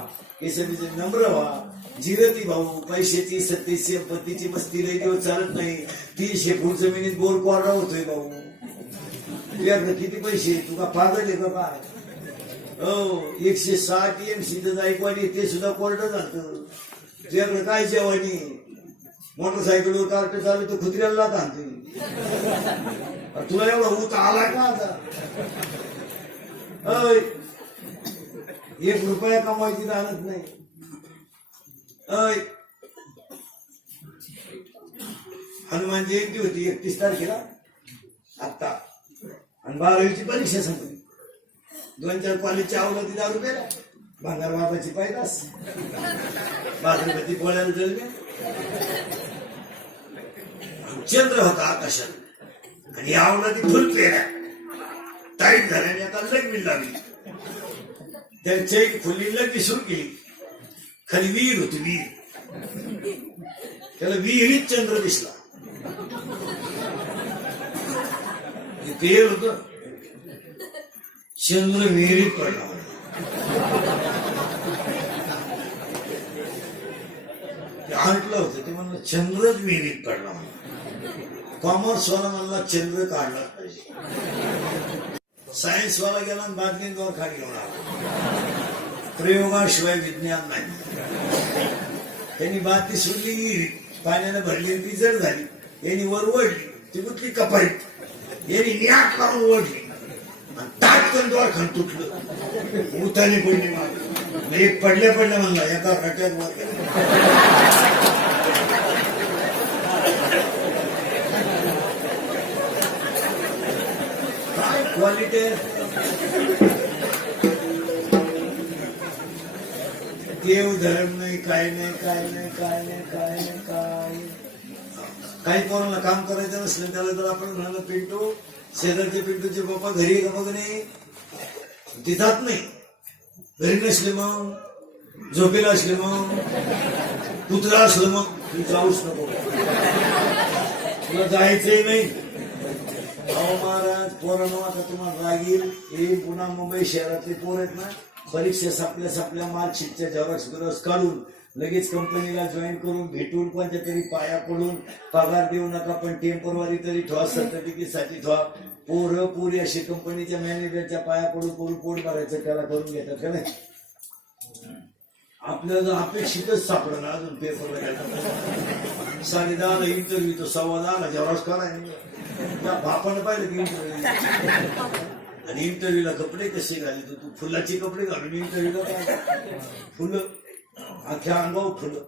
केसबीच नम्र व्हा. जिरती भाऊ. पैशाची, सत्तेची, संपत्तीची मस्ती लई दिवस चालत नाही. 300 फूट जमिनीत बोर कोरडा होतोय भाऊ. तुझ्याकडे किती पैसे, तुका पागल आहे का काय. हो 160 TMC जायकवाडी ते सुद्धा कोरडं जातं. तुझ्याकडे काय जेवानी. मोटरसायकलवर कार्ट चालू तर खुत्र्याला आणते. तुला एवढा ऊत आला का आता. 1 रुपया कमवायची राहत नाही. हनुमान जयंती होती 31 तारखेला आता, आणि 12वीची परीक्षा संपली. 2-4 कॉलेजची आवडती दारू प्याला, भांगार बाबाची पैदास, बाजूपती पोळ्याला जळले. चंद्र होता आकाशात आणि आवडती फुल पेऱ्या टाईट झाल्याने आता लगवी लागली. त्यांच्या एक फुली लगवी सुरू केली. खाली विहीर होती, विहीर. त्याला विहिरीत चंद्र दिसला. पेर होत, चंद्र विहिरीत पडला. ते आणलं होतं, ते म्हणलं चंद्रच विहिरीत पडला. कॉमर्स वाला म्हणला चंद्र काढला पाहिजे. सायन्स वाला गेला आणि बादलींवर खाली घेऊन आला. प्रयोगाशिवाय विज्ञान नाही. त्यांनी बादली सोडली, पाण्याने भरली, ती जड झाली. यांनी वर ओढली, ती गुतली कपाईत. यांनी न्याक लावून ओढली आणि ताटकन द्वारखंड तुटलं. उतानी पडली. मग एक पडल्या म्हणला एका रट्यात वर काय क्वालिटी. देव धर्म नाही, काय नाही, काय नाही, काय नाही, काय नाही, काय काही पोरांना काम करायचं नसलं त्याला जर आपण म्हणालं पिंटू शेजारचे पिंटूचे पप्पा घरी आहे का बघ नाही ते जात नाही. घरी नसले मग झोपेला असले मग कुत्रा असलं मग तू जाऊच नको तुला जायचंही नाही. अहो महाराज पोरांनो आता तुम्हाला राग येईल. हे पुन्हा मुंबई शहरातले पोर आहेत ना परीक्षा सापल्या मार्कशीटच्या झेरॉक्स काढून लगेच कंपनीला जॉईन करून भेटून कोणत्या तरी पाया पडून पगार देऊ नका पण टेम्परवारी तरी ठेवा सर्टिफिकेट साठी ठेवा. पोरं पुरी अशी कंपनीच्या मॅनेजरच्या पाया पडून पोट भरायचं त्याला करून घेतात का नाही. आपल्याला अपेक्षितच सापडलं ना अजून पेपरला गेला 10:30ला इंटरव्ह्यू तो 10:15ला जेव्हाच करायला बापानं पाहिलं की इंटरव्ह्यू आणि इंटरव्ह्यूला कपडे कसे घाले तू फुलाचे कपडे घालून इंटरव्ह्यूला फुलं अख्ख्या अंगावर फुलं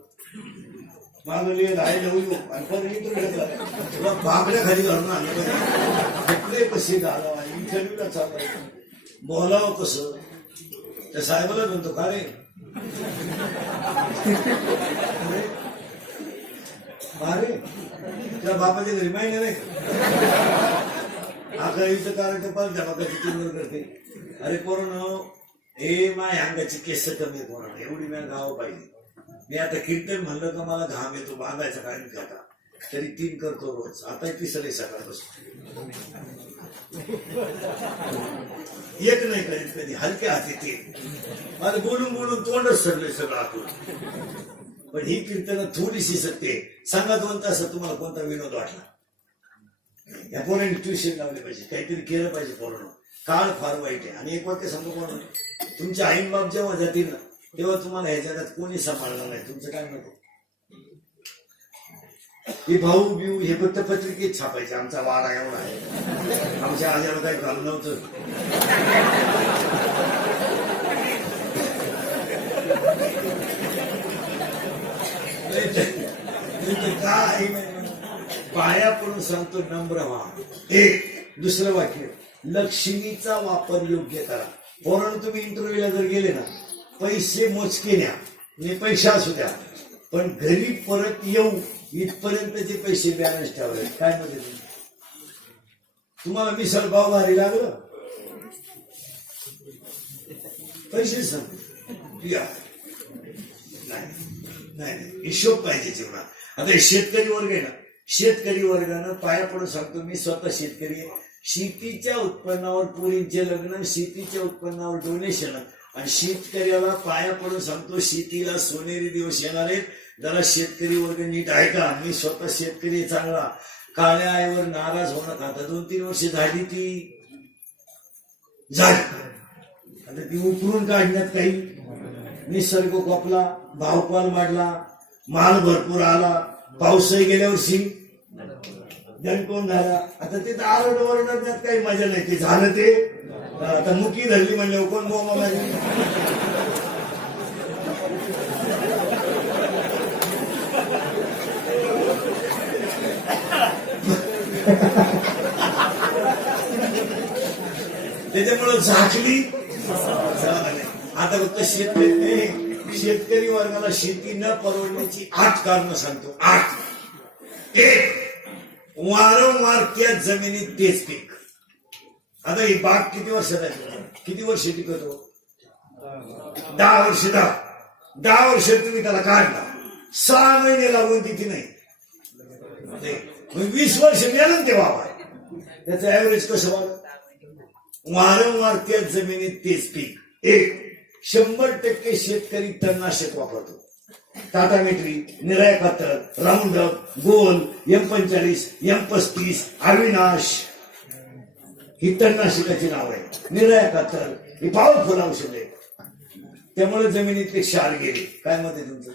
मागं लिहिलं आहे लिहू आणि परत इंटरव्ह्यूला तुला बागड्या खाली घालून आणलं कपडे कसे घालावा इंटरव्ह्यूला चालवायचं बोलावं कसं. त्या साहेबाला म्हणतो का रे अरे त्या बापाच्या घरी माहिती नाही आकाळीचं कारण पाल त्या बापाची 3 वर करते. अरे पोरांनो हे माझ्या अंगाची केस कमी आहे पोरांनो एवढी मी गाव पाहिजे. मी आता कीर्तन म्हणलं का मला घाम येतो बांधायचा काय मी खाता तरी 3 करतो रोज. आता 3 सकाळपासून एक नाही कधीत कधी हलक्या हाती 3 मला बोलून बोलून तोंडच सरले सगळं आतून. पण ही कीर्तन थोडीशी सत्य सांगा 2 तासात तुम्हाला कोणता विनोद वाटला. या पोरांनी ट्युशन लावले पाहिजे काहीतरी केलं पाहिजे पोरांनो. काळ फार वाईट आहे. आणि एक वाक्य सांगतो पोरांनो तुमचे आईन बाप जेव्हा जातील ना तेव्हा तुम्हाला ह्या जगात कोणी सांभाळणार नाही. तुमचं काय म्हणतो हे भाऊ बिऊ हे फक्त पत्रिकेत छापायचे आमचा वाडा एवढा आहे आमच्या आजाला काही काम नव्हतं. काय पाया पडून सांगतो नम्र व्हा. एक दुसरं वाक्य लक्ष्मीचा वापर योग्य करा. पोरांनो तुम्ही इंटरव्ह्यूला जर गेले ना पैसे मोजके न्या आणि पैसा असू द्या पण घरी परत येऊ इथपर्यंतचे पैसे बॅलन्स ठेवायचे. काय म्हणजे तुम्हाला मिसळ पाव भारी लागलं पैसे सांग या नाही हिशोब पाहिजे जीवनात. आता शेतकरी वर्ग आहे ना शेतकरी वर्गानं पाया पडून सांगतो मी स्वतः शेतकरी आहे. शेतीच्या उत्पन्नावर पोरींचे लग्न शेतीच्या उत्पन्नावर डोनेशन आणि शेतकऱ्याला पाया पडून सांगतो शेतीला सोनेरी दिवस येणार आहेत. जरा शेतकरी वर्ग नीट आहे का. मी स्वतः शेतकरी चांगला काळ्या आईवर नाराज होणं आता 2-3 वर्ष झाली ती झाली आता ती उकरून काढण्यात काही निसर्ग कोपला भावपाल वाढला माल भरपूर आला पाऊसही गेल्या वर्षी दणकोन झाला. आता ते तर आरड ओरडण्यात काही मजा नाही. ते झालं ते आता मुकी धरली म्हणले कोण बोमा माझी त्याच्यामुळं झाकली. आता फक्त शेतकरी वर्गाला शेती न परवडण्याची 8 कारणं सांगतो. 8 एक वारंवार त्याच जमिनीत तेच पीक. आता ही बाग किती वर्षात आहे किती वर्ष टिकतो 10 वर्ष 10 वर्ष तुम्ही त्याला काढला 6 महिने लागून तिथे नाही 20 वर्ष मिळालं ते वावा त्याचं ऍव्हरेज कसं वाढ. वारंवार त्याच जमिनीत तेच पीक. एक 100% शेतकरी तणनाशक वापरतो. टाटा मेट्री निराय खातर राऊंड अप गोल M45 M35 अविनाश ही तणनाशकाची नाव आहे. निराय खातर ही पॉवरफुल औषध आहे. त्यामुळे जमिनीतले क्षार गेले. काय मत आहे तुमचं.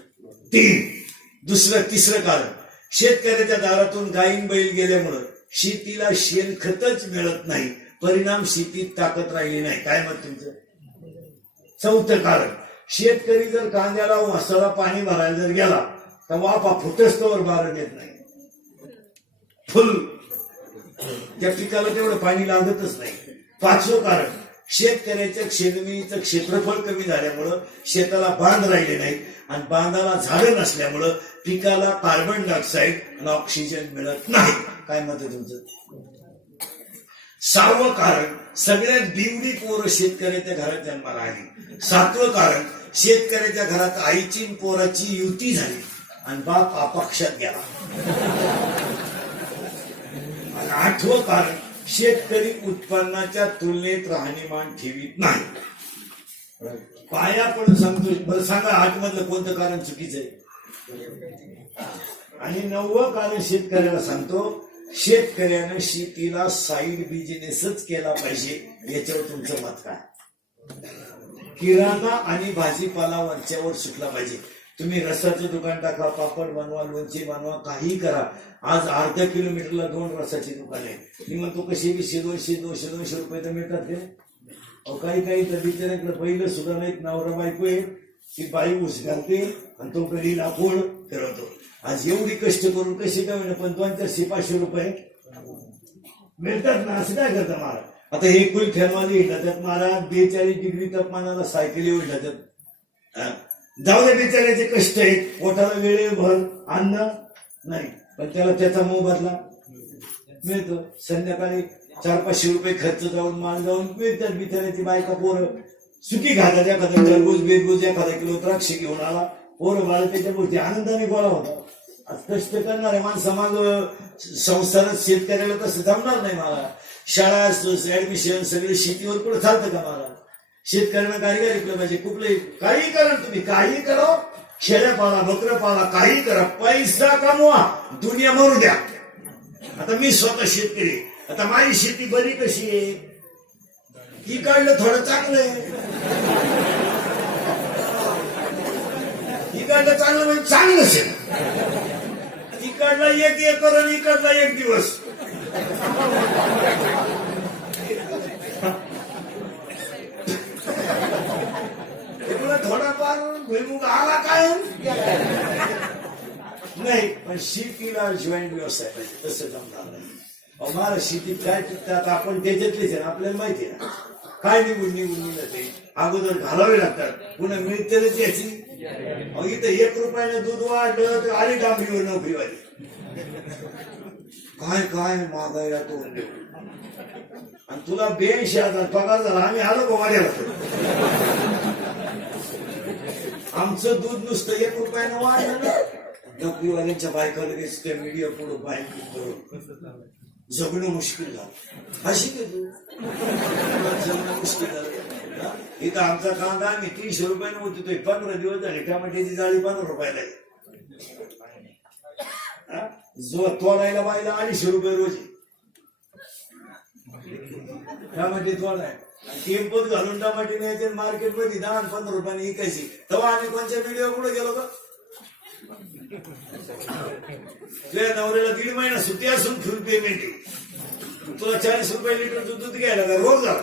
तिसरं कारण शेतकऱ्याच्या दारातून गायीन बैल गेल्यामुळं शेतीला शेणखतच मिळत नाही. परिणाम शेतीत ताकद राहिली नाही. काय मत तुमचं. चौथं कारण शेतकरी जर कांद्याला वासाला पाणी भरायला जर गेला तर वापा फुटस्तवर बारण येत नाही. फुल त्या पिकाला तेवढं पाणी लागतच नाही. 5वं कारण शेतकऱ्याच्या जमिनीचं क्षेत्रफळ कमी झाल्यामुळं शेताला बांध राहिले नाही आणि बांधाला झाडं नसल्यामुळं पिकाला कार्बन डायऑक्साईड आणि ऑक्सिजन मिळत नाही. काय मत आहे तुमचं? 6वं कारण, सगळ्यात बिवडी पोरं शेतकऱ्याच्या घरात जन्माला आली. 7वं कारण, शेतकऱ्याच्या घरात आईची आणि पोराची युती झाली आणि बाप अपक्षात गेला. आणि 8वं कारण, शेतकरी उत्पन्नाच्या तुलनेत राहणीमान ठेवीत नाही. पाया पण सांगतो. बरं सांगा, 8 मधलं कोणतं कारण चुकीचं आहे? आणि 9वं कारण शेतकऱ्याला सांगतो, शेतकऱ्यानं शेतीला साईड बिझनेसच केला पाहिजे. याच्यावर तुमचं मत काय? किराणा आणि भाजीपाला वरच्यावर सुटला पाहिजे. तुम्ही रसाचं दुकान टाका, पापड बनवा, लोणचे बनवा, काही करा. आज अर्धा किलोमीटरला 2 रसाची दुकान आहे. मी म्हणतो कशी 200 रुपये तर मिळतात ते. काही तर बिचाऱ्याकडे पहिलं सुद्धा नाहीत, नवरा बायको आहे, ती बाई ऊस घालते आणि तो कधी लाकूड फिरवतो. आज एवढी कष्ट करून कशी काय होईना, पण 200-500 रुपये मिळतात ना. असं काय करता महाराज? आता हे कुल फॅनवाले येतात महाराज, 42 डिग्री तापमानाला सायकली येतात. जाऊ दे, बिचाऱ्याचे कष्ट आहेत, पोटाला वेळेभर अन्न नाही, पण त्याला त्याचा मोबदला मिळतो. संध्याकाळी 400-500 रुपये खर्च जाऊन माल जाऊन मिळतात. बिचाऱ्याची बायका पोरं सुकी घातात, एखादा टरबूज बिरबूज, एखादा किलो द्राक्ष घेऊन आला, पोरं बाळ त्याच्या गोष्टी आनंदाने गोळा होता. आज कष्ट करणारे माणसं माग संसारात शेतकऱ्याला तसं जमणार नाही. मला शाळा ऍडमिशन सगळे शेतीवर कुठं चालतं का? मला शेतकऱ्यांना कारीगर ऐकलं पाहिजे. कुठलंही काही करा, तुम्ही काही करा, शेळ्या पाळा, बकरं पाळा, काही करा, पैसा कमवा, दुनिया मरू द्या. आता मी स्वतः शेतकरी, आता माझी शेती बरी कशी आहे? इकडलं थोडं चांगलं आहे, इकडलं चांगलं म्हणजे चांगलंच आहे. इकडला 1 एकर आणि इकडला 1 दिवस. थोडाफार भुईमुग आला काय नाही, पण शेतीला जॉईंट व्यवसाय पाहिजे. तसं जमणार नाही. मला शेतीत काय पिकतात आपण त्याच्यातलेच आहे, आपल्याला माहिती आहे ना. काय निघून जाते, अगोदर घालावे लागतात, पुन्हा मिळतेच याची. इथं 1 रुपयाने दूध वाढलं तर आली डांबरीवर नोकरीवाली. काय मागायला तो आणि तुला 82,000 पगार झाला. आम्ही आलो का वाड्याला? आमचं दूध नुसतं 1 रुपयानं वाढलं ना. नोकरीवाल्यांच्या बायका लगेच त्या मीडिया पुढं बाईक करून जगणं मुश्किल झालं. अशी का तू जगणं मुश्किल झालं. इथं आमचा कांदा आम्ही 300 रुपयानं होतो, 15 दिवस झाले. टमाट्याची जाळी 15 रुपयाला आहे. जो तोडायला बायला 250 रुपये रोज टमाटे तोडाय. टेम्पोत घालून टमाटे न्यायचे, मार्केटमध्ये 10-15 रुपयाने विकायची. तेव्हा आम्ही कोणत्या मीडिया पुढे गेलो का? तुझ्या नवऱ्याला 1.5 महिना सुट्टी असून फुल पेमेंट आहे. तुला 40 रुपये लिटर दूध घ्यायला का रोज झाला?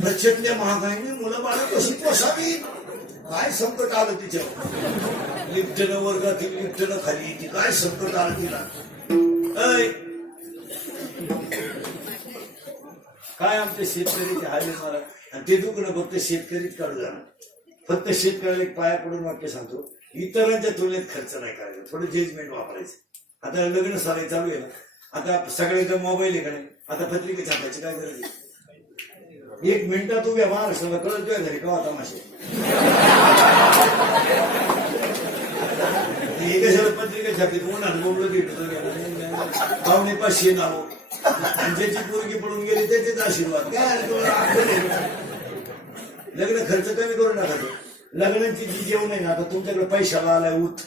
प्रचंड महागाईने मुलं बाळा कशी पोसावी? काय संकट आलं तिच्यावर? लिफ्टनं वर्गातील, लिफ्टनं खाली, ती काय संकट आलं तिला? काय आमच्या शेतकरीचे हाले मारा. आणि ते दुखणं फक्त शेतकरीच काढू जाणार. फक्त शेतकऱ्याला एक पाया पडून वाक्य सांगतो, इतरांच्या तुलनेत खर्च नाही करायचा, थोडं जजमेंट वापरायचं. आता लग्न साराई चालू आहे ना, आता सगळ्याचा मोबाईल आहे का नाही, आता पत्रिका छापायची काय गरज आहे? 1 मिनिटात उभ्या महाराष्ट्राला कळत काय झाली का तमाशे. हे कशाला पत्रिका छापली? कोणाला बोललो भेटतो पावणे 500 नाव, आणि ज्याची पोरगी पडून गेली त्याचेच आशीर्वाद. काय लग्न खर्च कमी करू नका. लग्नाची जी जेवण आहे ना, आता तुमच्याकडे पैशाला आलाय उठ,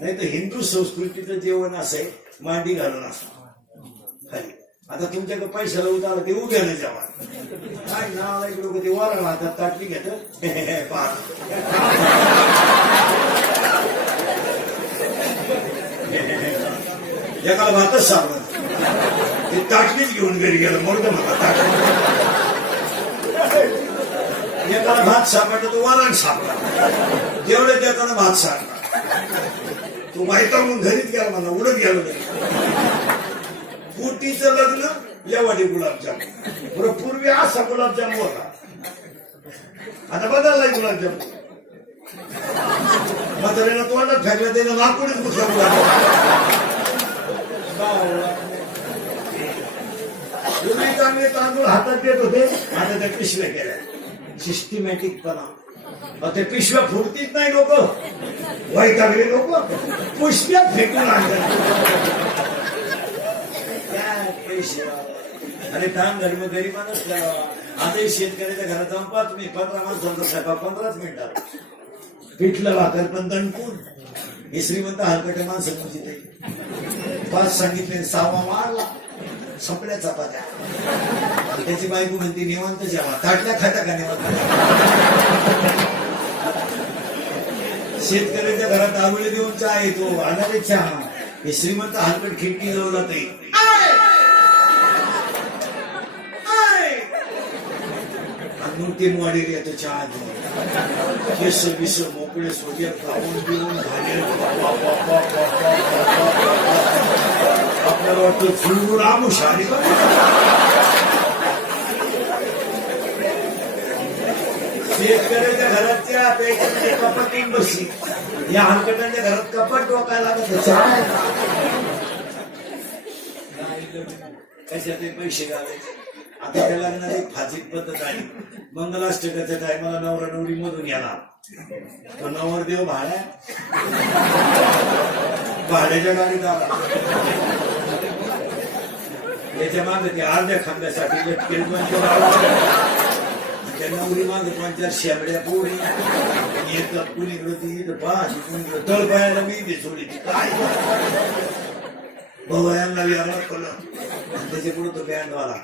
नाही तर हिंदू संस्कृतीचं जेवण असं आहे, मांडी घालून असं खाली. आता तुमच्याकडे पैशाला उत आला ते उभ्याने जेवण. काय नाव लोक ते वरण हातात ताटली घेत. एकाला भातच सापडत, ते ताटलीच घेऊन घरी गेलं. मोठं मला ताटली. एकाला भात सापडला तो वरण सापडला, जेवढे त्याकडे भात सापडला. तो माहिती म्हणून घरीच गेला, मला उडत गेलो नाही. पोटीचं लग्न लेवाडी गुलाबजाम. बरं, पूर्वी असा गुलाबजाम होता, आता बदललाय गुलाबजाम. म्हाताऱ्याला तोंडात फेकलं त्यानं नागपुडीच पुस्तक तुम्ही चांगले तांदूळ हातात देत होते, आता त्या पिशव्या केल्या सिस्टमॅटिकपणा. ते पिशव्या फुटतीच नाही लोक, वैतागले लोक पुष्प्या फेकून आणतात. आणि काम धर्म गरीबा नसल्या आजही शेतकऱ्याच्या घरात जाऊन पाहा तुम्ही 15 माणसांचा स्वयंपाक 15च मिनिटात. पिठलं भाकर पण दणकून हे श्रीमंत हलकट्या माणसं ते 5 सांगितले 6वा मारला संपल्या चपात्या. त्याची बायको म्हणते निवांत जेवा, ताटल्या खाता का निवांत. शेतकऱ्याच्या घरात आंघोळी देऊन चहा येतो, आणारे चहा. हे श्रीमंत हलकट खिडकी जवळ जाते, मूर्तीवाडीला येतो चहा घेऊन. केस बिस मोकळे सोडे खाऊन पिऊन झाले. आपल्याला वाटतं फुलून आमू शाळी. शेतकऱ्याच्या घरातच्या कपाटीन बसली, या हलकटांच्या घरात कपाट डोकायला लागत. कशाचे पैसे घालायचे. आता त्या लग्नात एक फाजील पद्धत आहे. मंगलाष्टकाच्या टायमाला नवरा नवरी मधून येणार, तो नवरदेव भाड्याच्या गाडीत आला. त्याच्या मागे ते अर्ध्या खांद्यासाठी लटकेल त्या नवरी मागे 5-4 शेबड्या पोरी येतात. कुणीकडे ती भाजी, कुणीकडे तळपायाला मी बी सोडी. काय भवयांना विहार कळलं. त्याच्या पुढे तो बँडवाला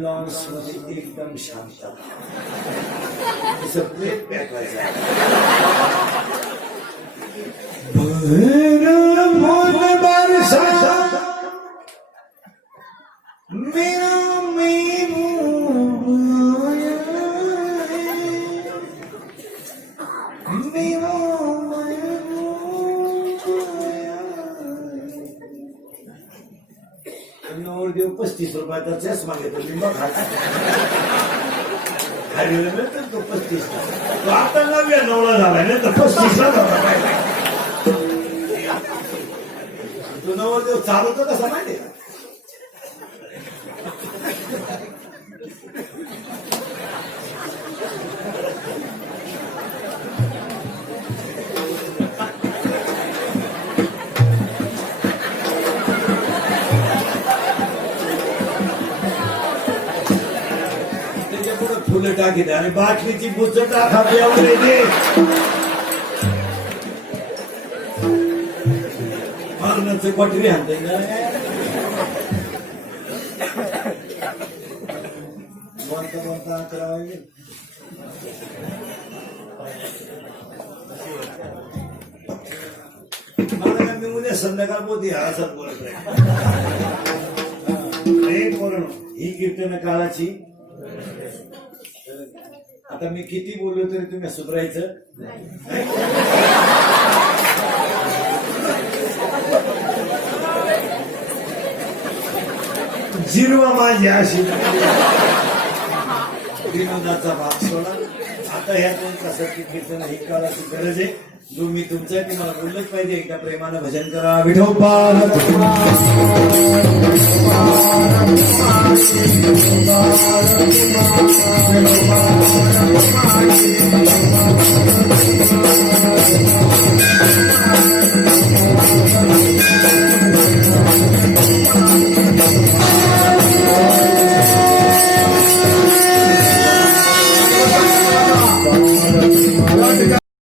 लॉन्स मध्ये एकदम शांत प्लेट पॅकायचा. नवरदेव 35 रुपयाचा चष्मा घेतो, लिंबा खाता हायवेला मिळतो तो 35. तो आता 99ला झालाय ना, तर 35ला झाला पाहिजे. तो नवरदेव चालवतो कसा माहिती का? फुलं टाकीत आणि बाटलीची बुच टाका मागण्याचं क्वाटरी आणते. बोलता करावं. मला मी उद्या संध्याकाळ बोलते असं बोलत नाही. ही कीर्तन काळाची. आता मी किती बोललो तरी तुम्ही सुधरायचं नाही. जिरवा माझी अशी विनोदाचा भाग सोडा. आता ह्या 2 तासाची कीर्तन ही काळाची गरज आहे. जो मी तुमच्या की मला बोललंच पाहिजे. एकदा प्रेमानं भजन करा. विठोबा